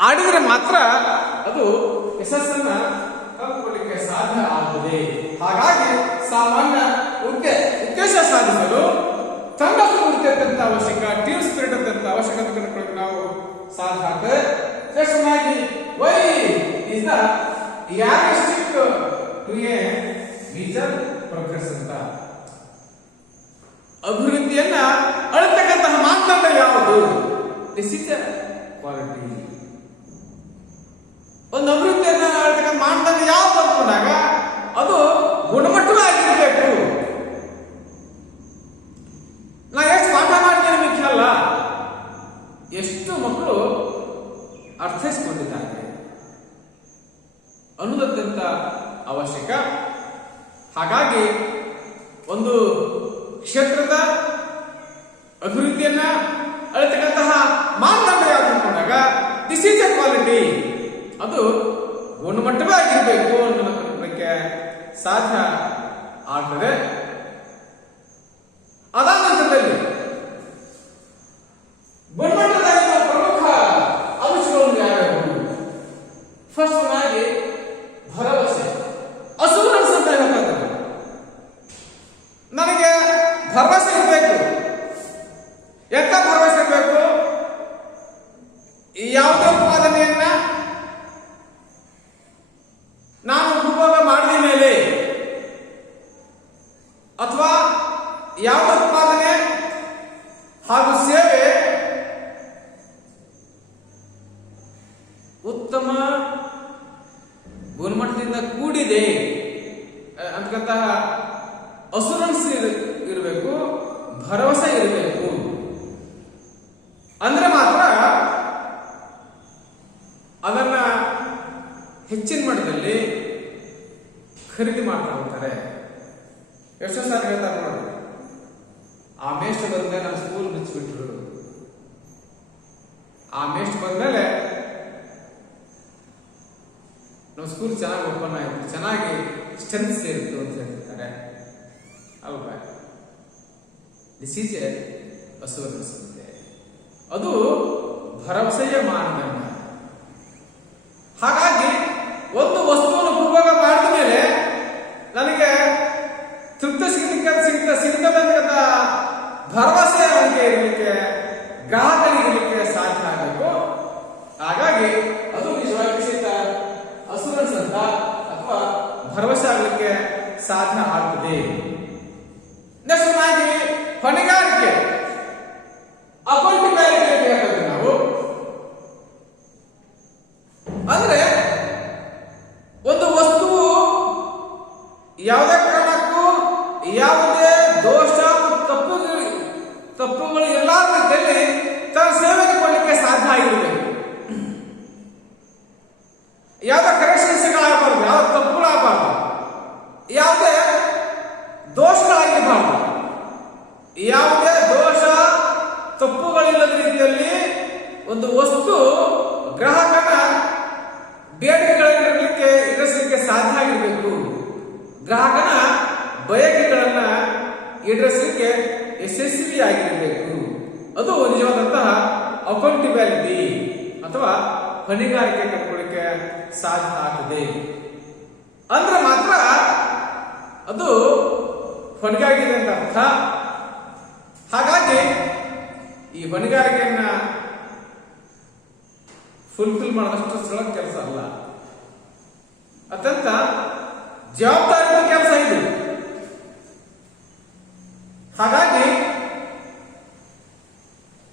ಆಡಿದರೆ ಮಾತ್ರ ಅದು ಯಶಸ್ಸನ್ನ ತಂದುಕೊಳ್ಳಲಿಕ್ಕೆ ಸಾಧ್ಯ ಆಗುತ್ತದೆ. ಹಾಗಾಗಿ ಸಾಮಾನ್ಯ ಉದ್ದೇಶ ಸಾಧಿಸಲು ತಂಡ ಸ್ಫೂರ್ತಿ ಅತ್ಯಂತ ಅವಶ್ಯಕ, ಟೀಮ್ ಸ್ಪಿರಿಟ್ ಅತ್ಯಂತ ಅವಶ್ಯಕತೆ ಕಂಡುಕೊಳ್ಳಲು ನಾವು ಸಾಧ್ಯ ಆಗ್ತದೆ. Y is the yardstick to a major progress ಅಂತ. ಅಭಿವೃದ್ಧಿಯನ್ನ ಅಳತಕ್ಕಂತಹ ಮಾನದಂಡ ಯಾವುದು? This is quality. ಒಂದು ಅಭಿವೃದ್ಧಿಯನ್ನ ಅಳತಕ್ಕಂಥ ಮಾನದಂಡ ಯಾವುದು ಅಂದ್ಕೊಂಡಾಗ ಅದು ಗುಣಮಟ್ಟವಾಗಿರಬೇಕು. ನಾ ಎಷ್ಟು ಪಾಠ ಮಾಡ್ತೇನೆ ಮುಖ್ಯ ಅಲ್ಲ, ಎಷ್ಟು ಮಕ್ಕಳು ಅರ್ಥೈಸಿಕೊಂಡಿದ್ದಾರೆ ಅನ್ನೋದತ್ಯಂತ ಅವಶ್ಯಕ. ಹಾಗಾಗಿ ಒಂದು ಕ್ಷೇತ್ರದ ಅಭಿವೃದ್ಧಿಯನ್ನ ಅಳಿತಕ್ಕಂತಹ ಮಾನದಂಡ ಯಾವುದು ಅಂದಾಗ ದಿಸ್ ಈಸ್ ಎ ಕ್ವಾಲಿಟಿ, ಅದು ಗುಣಮಟ್ಟವೇ ಆಗಿರಬೇಕು ಅನ್ನೋದಕ್ಕೆ ಸಾಧ್ಯ ಆಗ್ತದೆ. ಅದಾದ ನಂತರದಲ್ಲಿ ಗುಣಮಟ್ಟದ ಪ್ರಮುಖ ಅಂಶಗಳು ಯಾವ್ಯಾವು? ಫಸ್ಟ್ ಆಗಿ ಭರವಸೆ, ಅಸೂರೆನ್ಸ್ ಅಂತ ಹೇಳ್ತಾರೆ. ನನಗೆ ಭರವಸೆ ಇರಬೇಕು. ಎಂತ ಭರವಸೆ ಇರಬೇಕು? ಯಾವುದೇ ಉತ್ಪಾದನೆಯನ್ನ ನಾನು ಉಪಭೋಗ ಮಾಡಿದ ಮೇಲೆ ಅಥವಾ ಯಾವ ಉತ್ಪಾದನೆ ಹಾಗೂ ಸೇವೆ ಉತ್ತಮ ಗುಣಮಟ್ಟದಿಂದ ಕೂಡಿದೆ ಅಂತಕ್ಕಂತಹ ಅಸುರೆನ್ಸ್ ಇರಬೇಕು, ಭರವಸೆ ಇರಬೇಕು. ಅಂದ್ರೆ ಮಾತ್ರ ಅದನ್ನ ಹೆಚ್ಚಿನ ಮಟ್ಟದಲ್ಲಿ ಖರೀದಿ ಮಾಡ್ತಾ ಹೋಗ್ತಾರೆ. ಎಷ್ಟೋ ಸಾರಿ ಹೇಳ್ತಾರೆ ನೋಡಿ, ಆ ಮೇಸ್ಟ್ ಬಂದ್ಮೇಲೆ ನಮ್ಮ ಸ್ಕೂಲ್ ಬಿಚ್ಚಿಬಿಟ್ರು, ಆ ಮೇಸ್ಟ್ ಬಂದ್ಮೇಲೆ ನಮ್ಮ ಸ್ಕೂಲ್ ಚೆನ್ನಾಗಿ ಓಪನ್ ಆಯಿತು, ಚೆನ್ನಾಗಿ ಸ್ಟ್ರೆಂತ್ ಸೇರಿತ್ತು ಅಂತ ಹೇಳ್ತಿರ್ತಾರೆ ಅಲ್ವಾ? ದಿಸ್ ಈಸ್ ಎ ಅಸುರೆನ್ಸ್ ಅಂತೆ. ಅದು ಭರವಸೆಯ ಮಾನದಂಡ. ಹಾಗಾಗಿ ಒಂದು ವಸ್ತುವನ್ನು ಉಪಭೋಗ ಮಾಡಿದ ಮೇಲೆ ನನಗೆ ತೃಪ್ತಿ ಸಿಗತಕ್ಕಂಥ ಭರವಸೆ ಅವನಿಗೆ ಇರಲಿಕ್ಕೆ, ಗ್ರಾಹಕರಿಗೆ ಇರಲಿಕ್ಕೆ ಸಾಧ್ಯ ಆಗಬೇಕು. ಹಾಗಾಗಿ ಅದು ನಿಜವಾಗಿ ಸಹಿತ ಅಸುರೆನ್ಸ್ ಅಂತ ಅಥವಾ ಭರವಸೆ ಆಗಲಿಕ್ಕೆ ಸಾಧ್ಯ ಆಗ್ತದೆ. ನೆಕ್ಸ್ಟ್ ಆಗಿ ಹೊಣೆಗಾರಿಕೆ, ಅಕೌಂಟಬಿಲಿಟಿ ಅಂತ ಹೇಳ್ತೇವೆ ನಾವು. ಅಂದ್ರೆ ಒಂದು ವಸ್ತುವು ಯಾವುದೇ ಕಾರಣಕ್ಕೂ ಯಾವುದೇ ದೋಷ ತಪ್ಪುಗಳು ಎಲ್ಲಾದ ರೀತಿಯಲ್ಲಿ ತನ್ನ ಸೇವೆಗೆ ಕೊಡಲಿಕ್ಕೆ ಸಾಧ್ಯ ಆಗಿರಬೇಕು. ಯಾವುದೇ ಕರೆಕ್ಷನ್ಸ್ಗಳಾಗಬಾರ್ದು, ಯಾವುದೇ ತಪ್ಪುಗಳಾಗಬಾರ್ದು, ಯಾವುದೇ ದೋಷಗಳಾಗಿರಬಾರ್ದು. ಯಾವುದೇ ದೋಷ ತಪ್ಪುಗಳಿಲ್ಲದ ರೀತಿಯಲ್ಲಿ ಒಂದು ವಸ್ತು ಗ್ರಾಹಕನ ಬೇಡಿಕೆಗಳಿಗೆ ಈಡೇರಿಸಲಿಕ್ಕೆ ಸಾಧ್ಯ ಆಗಿರಬೇಕು. ಗ್ರಾಹಕನ ಬಯಕೆಗಳನ್ನ ಈಡೇರಿಸಲಿಕ್ಕೆ ಯಶಸ್ವಿಯಾಗಿರಬೇಕು. ಅದು ನಿಜವಾದಂತಹ ಅಕೌಂಟಬಿಲಿಟಿ ಅಥವಾ ಹೊಣೆಗಾರಿಕೆ ಕಟ್ಕೊಳ್ಳಿಕ್ಕೆ ಸಾಧ್ಯ ಆಗ್ತದೆ. ಅಂದ್ರೆ ಮಾತ್ರ ಅದು ಹೊಣೆಗಾರಿಕೆ ಅಂತ ಅರ್ಥ. ಹಾಗಾಗಿ ಈ ಹೊಣೆಗಾರಿಕೆಯನ್ನ ಫುಲ್ಫಿಲ್ ಮಾಡೋದಷ್ಟು ಸುಲಭ ಕೆಲಸ ಅಲ್ಲ, ಅತ್ಯಂತ ಜವಾಬ್ದಾರಿಯ ಕೆಲಸ ಇದು. ಹಾಗಾಗಿ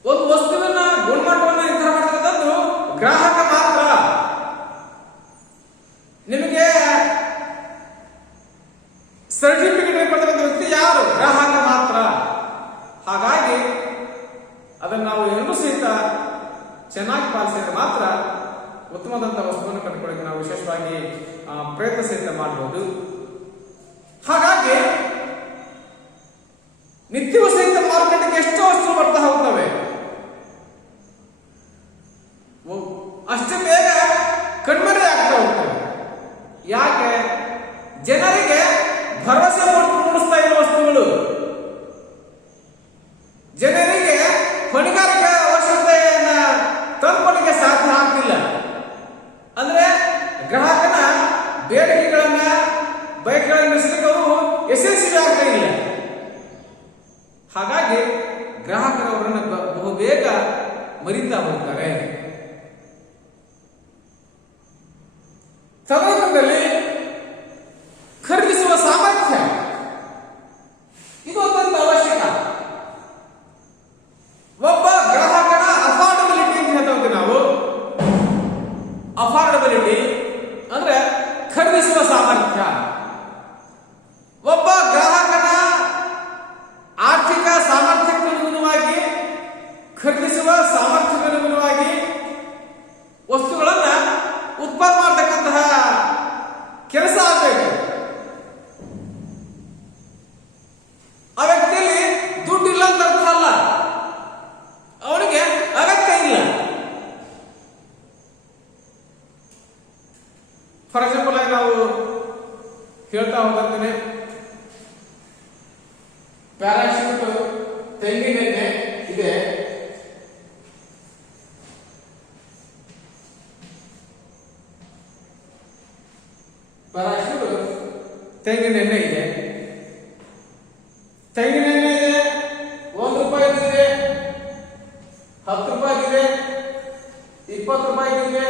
ಒಂದು ವಸ್ತುವಿನ ಗುಣಮಟ್ಟವನ್ನು ನಿರ್ಧಾರ ಮಾಡತಕ್ಕಂಥದ್ದು ಗ್ರಾಹಕ ಮಾತ್ರ. ನಿಮಗೆ ಸರ್ಟಿಫಿಕೇಟ್ ಕೊಡ್ತಕ್ಕಂಥ ವ್ಯಕ್ತಿ ಯಾರು? ಗ್ರಾಹಕ ಮಾತ್ರ. ಹಾಗಾಗಿ ಅದನ್ನು ನಾವು ಎಲ್ಲರೂ ಸಹಿತ ಚೆನ್ನಾಗಿ ಪಾಲಿಸಿದ್ರೆ ಮಾತ್ರ ಉತ್ತಮವಾದಂತಹ ವಸ್ತುವನ್ನು ಕಂಡುಕೊಳ್ಳಕ್ಕೆ ನಾವು ವಿಶೇಷವಾಗಿ ಪ್ರಯತ್ನ ಸಹಿತ ಮಾಡಬಹುದು. ಹಾಗಾಗಿ ನಿತ್ಯವೂ ಸಹಿತ ಮಾರುಕಟ್ಟೆಗೆ ಎಷ್ಟೋ ವಸ್ತುಗಳು ಬರ್ತಾ ಹೋಗ್ತವೆ. ಅಷ್ಟೇ ಬೇಗ ಕಣ್ಮರೆ ಆಗ್ತಾ ಹೋಗ್ತವೆ. ಯಾಕೆ? ಜನರಿಗೆ ಭರವಸೆ ಮೂಡಿಸ್ತಾ ಇರುವ ವಸ್ತುಗಳು, ಜನರಿಗೆ ಹೊಣೆಗಾರಿಕೆ ಅವಶ್ಯಕತೆಯನ್ನ ತಂದುಕೊಳ್ಳಿಕ್ಕೆ ಸಾಧ್ಯ ಆಗ್ತಿಲ್ಲ. ಅಂದ್ರೆ ಗ್ರಾಹಕನ ಬೇಡಿಕೆಗಳನ್ನ ಬಯಕೆಗಳನ್ನ ಅವರು ಯಶಸ್ವಿ ಆಗ್ತಾ ಇಲ್ಲ. ಹಾಗಾಗಿ ಗ್ರಾಹಕರವರನ್ನ ಬಹುಬೇಗ ಮರಿತಾ ಹೋಗ್ತಾರೆ. ಸಂದರ್ಭದಲ್ಲಿ ಖರೀದಿಸುವ ಸಾಮರ್ಥ್ಯ ಇದು ಅತ್ಯಂತ ಅವಶ್ಯಕ. ಒಬ್ಬ ಗ್ರಾಹಕನ ಅಫೋರ್ಡಬಿಲಿಟಿ ಅಂತ ಹೇಳ್ತೇವೆ ನಾವು. ಅಫೋರ್ಡಬಿಲಿಟಿ ಅಂದ್ರೆ ಖರೀದಿಸುವ ಸಾಮರ್ಥ್ಯ. ಒಬ್ಬ ಗ್ರಾಹಕನ ಆರ್ಥಿಕ ಸಾಮರ್ಥ್ಯಕ್ಕನುಗುಣವಾಗಿ, ಖರೀದಿಸುವ ಸಾಮರ್ಥ್ಯಕ್ಕನುಗುಣವಾಗಿ ಫಾರ್ ಎಕ್ಸಾಂಪಲ್ ಆಗಿ ನಾವು ಹೇಳ್ತಾ ಹೋಗ್ತೇನೆ, ಪ್ಯಾರಾಶೂಟ್ ತೆಂಗಿನೆಣ್ಣೆ ಇದೆ, ಪ್ಯಾರಾಶೂಟ್ ತೆಂಗಿನೆಣ್ಣೆ ಇದೆ, ತೆಂಗಿನೆಣ್ಣೆ ಇದೆ, 1 ರೂಪಾಯಿ ಇದೆ, 10 ರೂಪಾಯಿ ಇದೆ, 20 ರೂಪಾಯಿ ಇದೆ,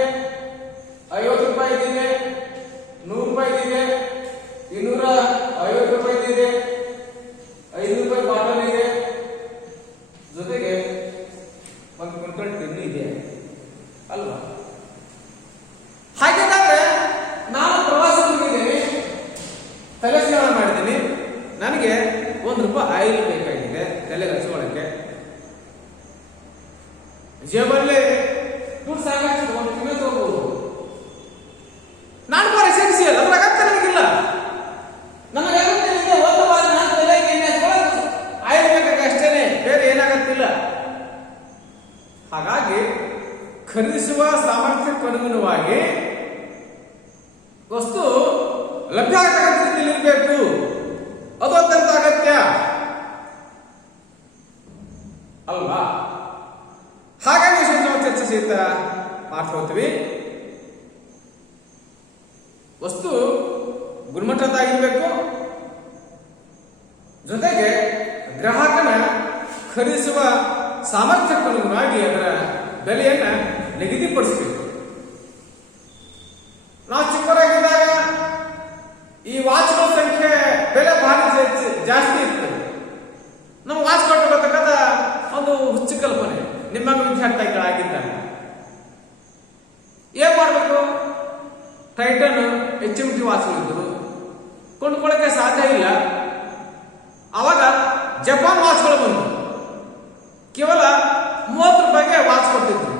50 ರೂಪಾಯಿ ಇದೆ, 100 ರೂಪಾಯಿ ಇದೆ, 250 ರೂಪಾಯಿ ಇದೆ, 5 ರೂಪಾಯಿ ಬಾಟಲ್ ಇದೆ, ಜೊತೆಗೆ 1 ಕ್ವಿಂಟಲ್ ಟಿನ್ ಇದೆ ಅಲ್ವಾ? ಹಾಗಿದ್ದರೆ ನಾನು ಪ್ರವಾಸ ಹೋಗಿದ್ದೀನಿ, ತಲೆ ಸ್ನಾನ ಮಾಡಿದ್ದೀನಿ, ನನಗೆ 1 ರೂಪಾಯಿ ಆಯಿಲ್ ಬೇಕಾಗಿದೆ ತಲೆಗೆ ಹಚ್ಕೊಳ್ಳಕ್ಕೆ, ಜೇಬಲ್ಲಿ ದುಡ್ಡು ಸಾಕಾಗ್ತದೆ, 1 ತಿಂಗಳು ತಗೋಬಹುದು. ನಾನು ಬಾರಿ ಸೇರಿಸಿ ಅಲ್ಲ, ಅದ್ರ ಅಗತ್ಯ ನನಗಿಲ್ಲ. ನನಗೆ ಅಗತ್ಯ ಇದೆ 1 ಬಾರಿ ನಾನು ತಲೆಗೆ ಎಣ್ಣೆ ಹಚ್ಕೊಳ್ಳೋದು ಆಯಿಲ್ ಬೇಕಾಗಿ ಅಷ್ಟೇನೆ, ಬೇರೆ ಏನಾಗತ್ತಿಲ್ಲ. ಹಾಗಾಗಿ ಖರೀದಿಸುವ ಸಾಮರ್ಥ್ಯಕ್ಕೆ ಅನುಗುಣವಾಗಿ ವಸ್ತು ಲಭ್ಯ ಆಗಬೇಕು, ಅದು ಅತ್ಯಂತ ಅಗತ್ಯ ಅಲ್ವಾ? ಹಾಗಾಗಿ ನಾವು ಚರ್ಚೆ ಸಹಿತ ಮಾಡ್ಕೋತೀವಿ. ವಸ್ತು ಗುಣಮಟ್ಟದ್ದಾಗಿರ್ಬೇಕು, ಜೊತೆಗೆ ಗ್ರಾಹಕನ ಖರೀದಿಸುವ ಸಾಮರ್ಥ್ಯಕ್ಕನುಗುಣವಾಗಿ ಅದರ ಬೆಲೆಯನ್ನ ನಿಗದಿಪಡಿಸಬೇಕು. ನಾವು ಚಿಕ್ಕವರಾಗಿದ್ದಾಗ ಈ ವಾಚ್ಗಳ ಸಂಖ್ಯೆ ಬೆಲೆ ಭಾರಿ ಜಾಸ್ತಿ ಇರ್ತದೆ. ನಮ್ಮ ವಾಚ್ ಕೊಟ್ಟಬೇಕಂತ ಒಂದು ಹುಚ್ಚು ಕಲ್ಪನೆ ನಿಮ್ಮ ವಿದ್ಯಾರ್ಥಿಗಳಾಗಿದ್ದಾಗ ಏನ್ ಮಾಡಬೇಕು? ಟೈಟನ್ HMT ವಾಚ್ಗಳಿದ್ದರು, ಕೊಂಡ್ಕೊಳ್ಳಕ್ಕೆ ಸಾಧ್ಯ ಇಲ್ಲ. ಅವಾಗ ಜಪಾನ್ ವಾಚ್ಗಳು ಬಂದು ಕೇವಲ 30 ರೂಪಾಯಿಗೆ ವಾಚ್ ಕೊಡ್ತಿದ್ರು.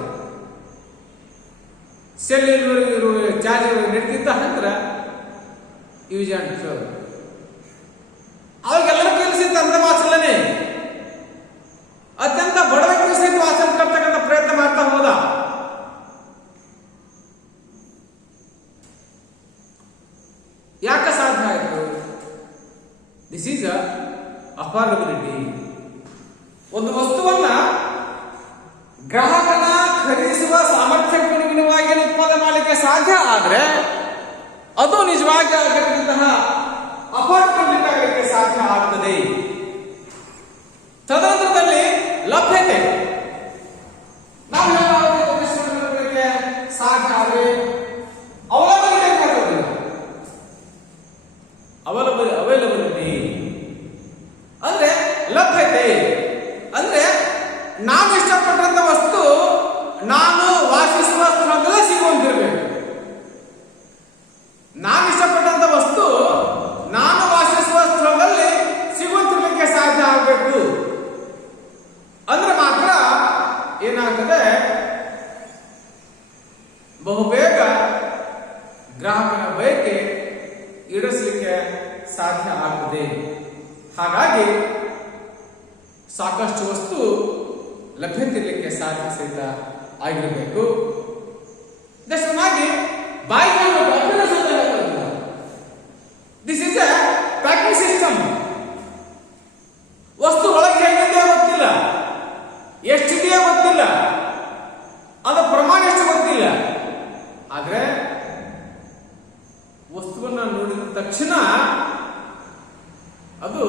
ಸೆಲ್ ಚಾರ್ಜ್ ನಡೀತಿದ್ದ ಹಂದ್ರ ಯೂಸ್ ಅಂಡ್ ಥ್ರೋ. ಅವಾಗೆಲ್ಲರೂ ಕಲಿಸಿದ್ದ ಅಂತ ವಾಚ್ಗಳೇ, ಅತ್ಯಂತ ಬಡ ವ್ಯಕ್ತಿ ಸಹಿತ ವಾಚ್ ಕರ್ತಕ್ಕಂಥ ಪ್ರಯತ್ನ ಮಾಡ್ತಾ ಹೋದ. ಯಾಕೆ ಸಾಧ್ಯ ಆಯಿತು? This is affordability. ಒಂದು ವಸ್ತುವನ್ನ ಗ್ರಾಹಕನ ಖರೀದಿಸುವ ಸಾಮರ್ಥ್ಯಕ್ಕನುಗುಣವಾಗಿ ಉತ್ಪಾದನೆ ಮಾಡಲಿಕ್ಕೆ ಸಾಧ್ಯ ಆದ್ರೆ ಅದು ನಿಜವಾಗಿ ಆಗತಕ್ಕಂತಹ ಅಫೋರ್ಡಬಿಲಿಟಿ ಆಗಲಿಕ್ಕೆ ಸಾಧ್ಯ ಆಗ್ತದೆ. ತದನಂತರದಲ್ಲಿ ಲಭ್ಯತೆ, ನಾವು ಹೇಳಲಿಕ್ಕೆ ಸಾಧ್ಯ ಆದರೆ ಅವೈಲಬಿಲಿಟಿ ಅಂದ್ರೆ ಲಭ್ಯತೆ ಅಂದ್ರೆ ನಾನು ಇಷ್ಟಪಟ್ಟಂತ ವಸ್ತು ನಾನು ವಾಸಿಸುವ ಸ್ಥಳದಲ್ಲೇ ಸಿಗುವಂತಿರ್ಬೇಕು. ನಾನು ಇಷ್ಟಪಟ್ಟಂತ ವಸ್ತು ನಾನು ವಾಸಿಸುವ ಸ್ಥಳದಲ್ಲಿ ಸಿಗುವಂತಿರ್ಲಿಕ್ಕೆ ಸಾಧ್ಯ ಆಗಬೇಕು. ಅಂದ್ರೆ ಮಾತ್ರ ಏನಾಗ್ತದೆ, ಬಹುಬೇಗ ಗ್ರಾಹಕನ ಬಯಕೆ ಈಡೇರಿಸಲಿಕ್ಕೆ ಸಾಧ್ಯ ಆಗ್ತದೆ. ಹಾಗಾಗಿ ಸಾಕಷ್ಟು ವಸ್ತು ಲಭ್ಯತೆ ಇರಲಿಕ್ಕೆ ಸಾಧ್ಯ ಸಹಿತ ಆಗಿರಬೇಕು. ಇದಷ್ಟನ್ನಾಗಿ this is a packing system. ವಸ್ತು ಒಳಗೆ ಹೇಗಿದೆಯೋ ಗೊತ್ತಿಲ್ಲ, ಎಷ್ಟಿದೆಯೋ ಗೊತ್ತಿಲ್ಲ, ಅದರ ಪ್ರಮಾಣ ಎಷ್ಟು ಗೊತ್ತಿಲ್ಲ. ಆದ್ರೆ ವಸ್ತುವನ್ನ ನೋಡಿದ ತಕ್ಷಣ ಅದು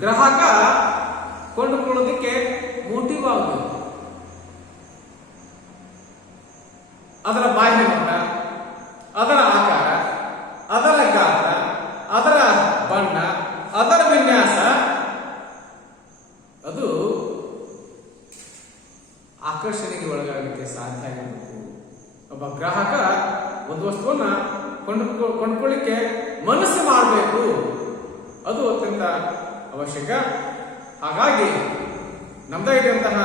ಗ್ರಾಹಕ ಕೊಂಡುಕೊಳ್ಳೋದಕ್ಕೆ ಮೋಟಿವ್ ಆಗಬೇಕು. ಅದರ ಬಾಹ್ಯ ನೋಟ, ಅದರ ಆಕಾರ, ಅದರ ಗಾತ್ರ, ಅದರ ಬಣ್ಣ, ಅದರ ವಿನ್ಯಾಸ, ಅದು ಆಕರ್ಷಣೆಗೆ ಒಳಗಾಗಲಿಕ್ಕೆ ಸಾಧ್ಯ ಆಗಬೇಕು. ಒಬ್ಬ ಗ್ರಾಹಕ ಒಂದು ವಸ್ತುವನ್ನ ಕೊಂಡ್ಕೊಳ್ಳಿಕ್ಕೆ ಮನಸ್ಸು ಮಾಡಬೇಕು, ಅದು ಅತ್ಯಂತ ಅವಶ್ಯಕ. ಹಾಗಾಗಿ ನಮ್ದಾಗಿರುವಂತಹ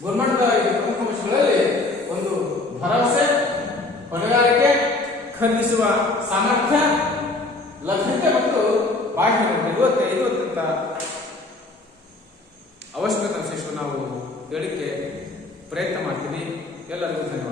ಗುಣಮಟ್ಟದ ಪ್ರಮುಖ ಅಂಶಗಳಲ್ಲಿ ಒಂದು ಭರವಸೆ, ಹೊಣೆಗಾರಿಕೆ, ಖರೀದಿಸುವ ಸಾಮರ್ಥ್ಯ, ಲಭ್ಯತೆ ಮತ್ತು ಬಾಹ್ಯ ಇದು ಅತ್ಯಂತ ಅವಶ್ಯಕತೆ ಅಂಶವನ್ನು ನಾವು ಹೇಳಿಕೆ ಪ್ರಯತ್ನ ಮಾಡ್ತೀವಿ. ಎಲ್ಲರಿಗೂ ಧನ್ಯವಾದ.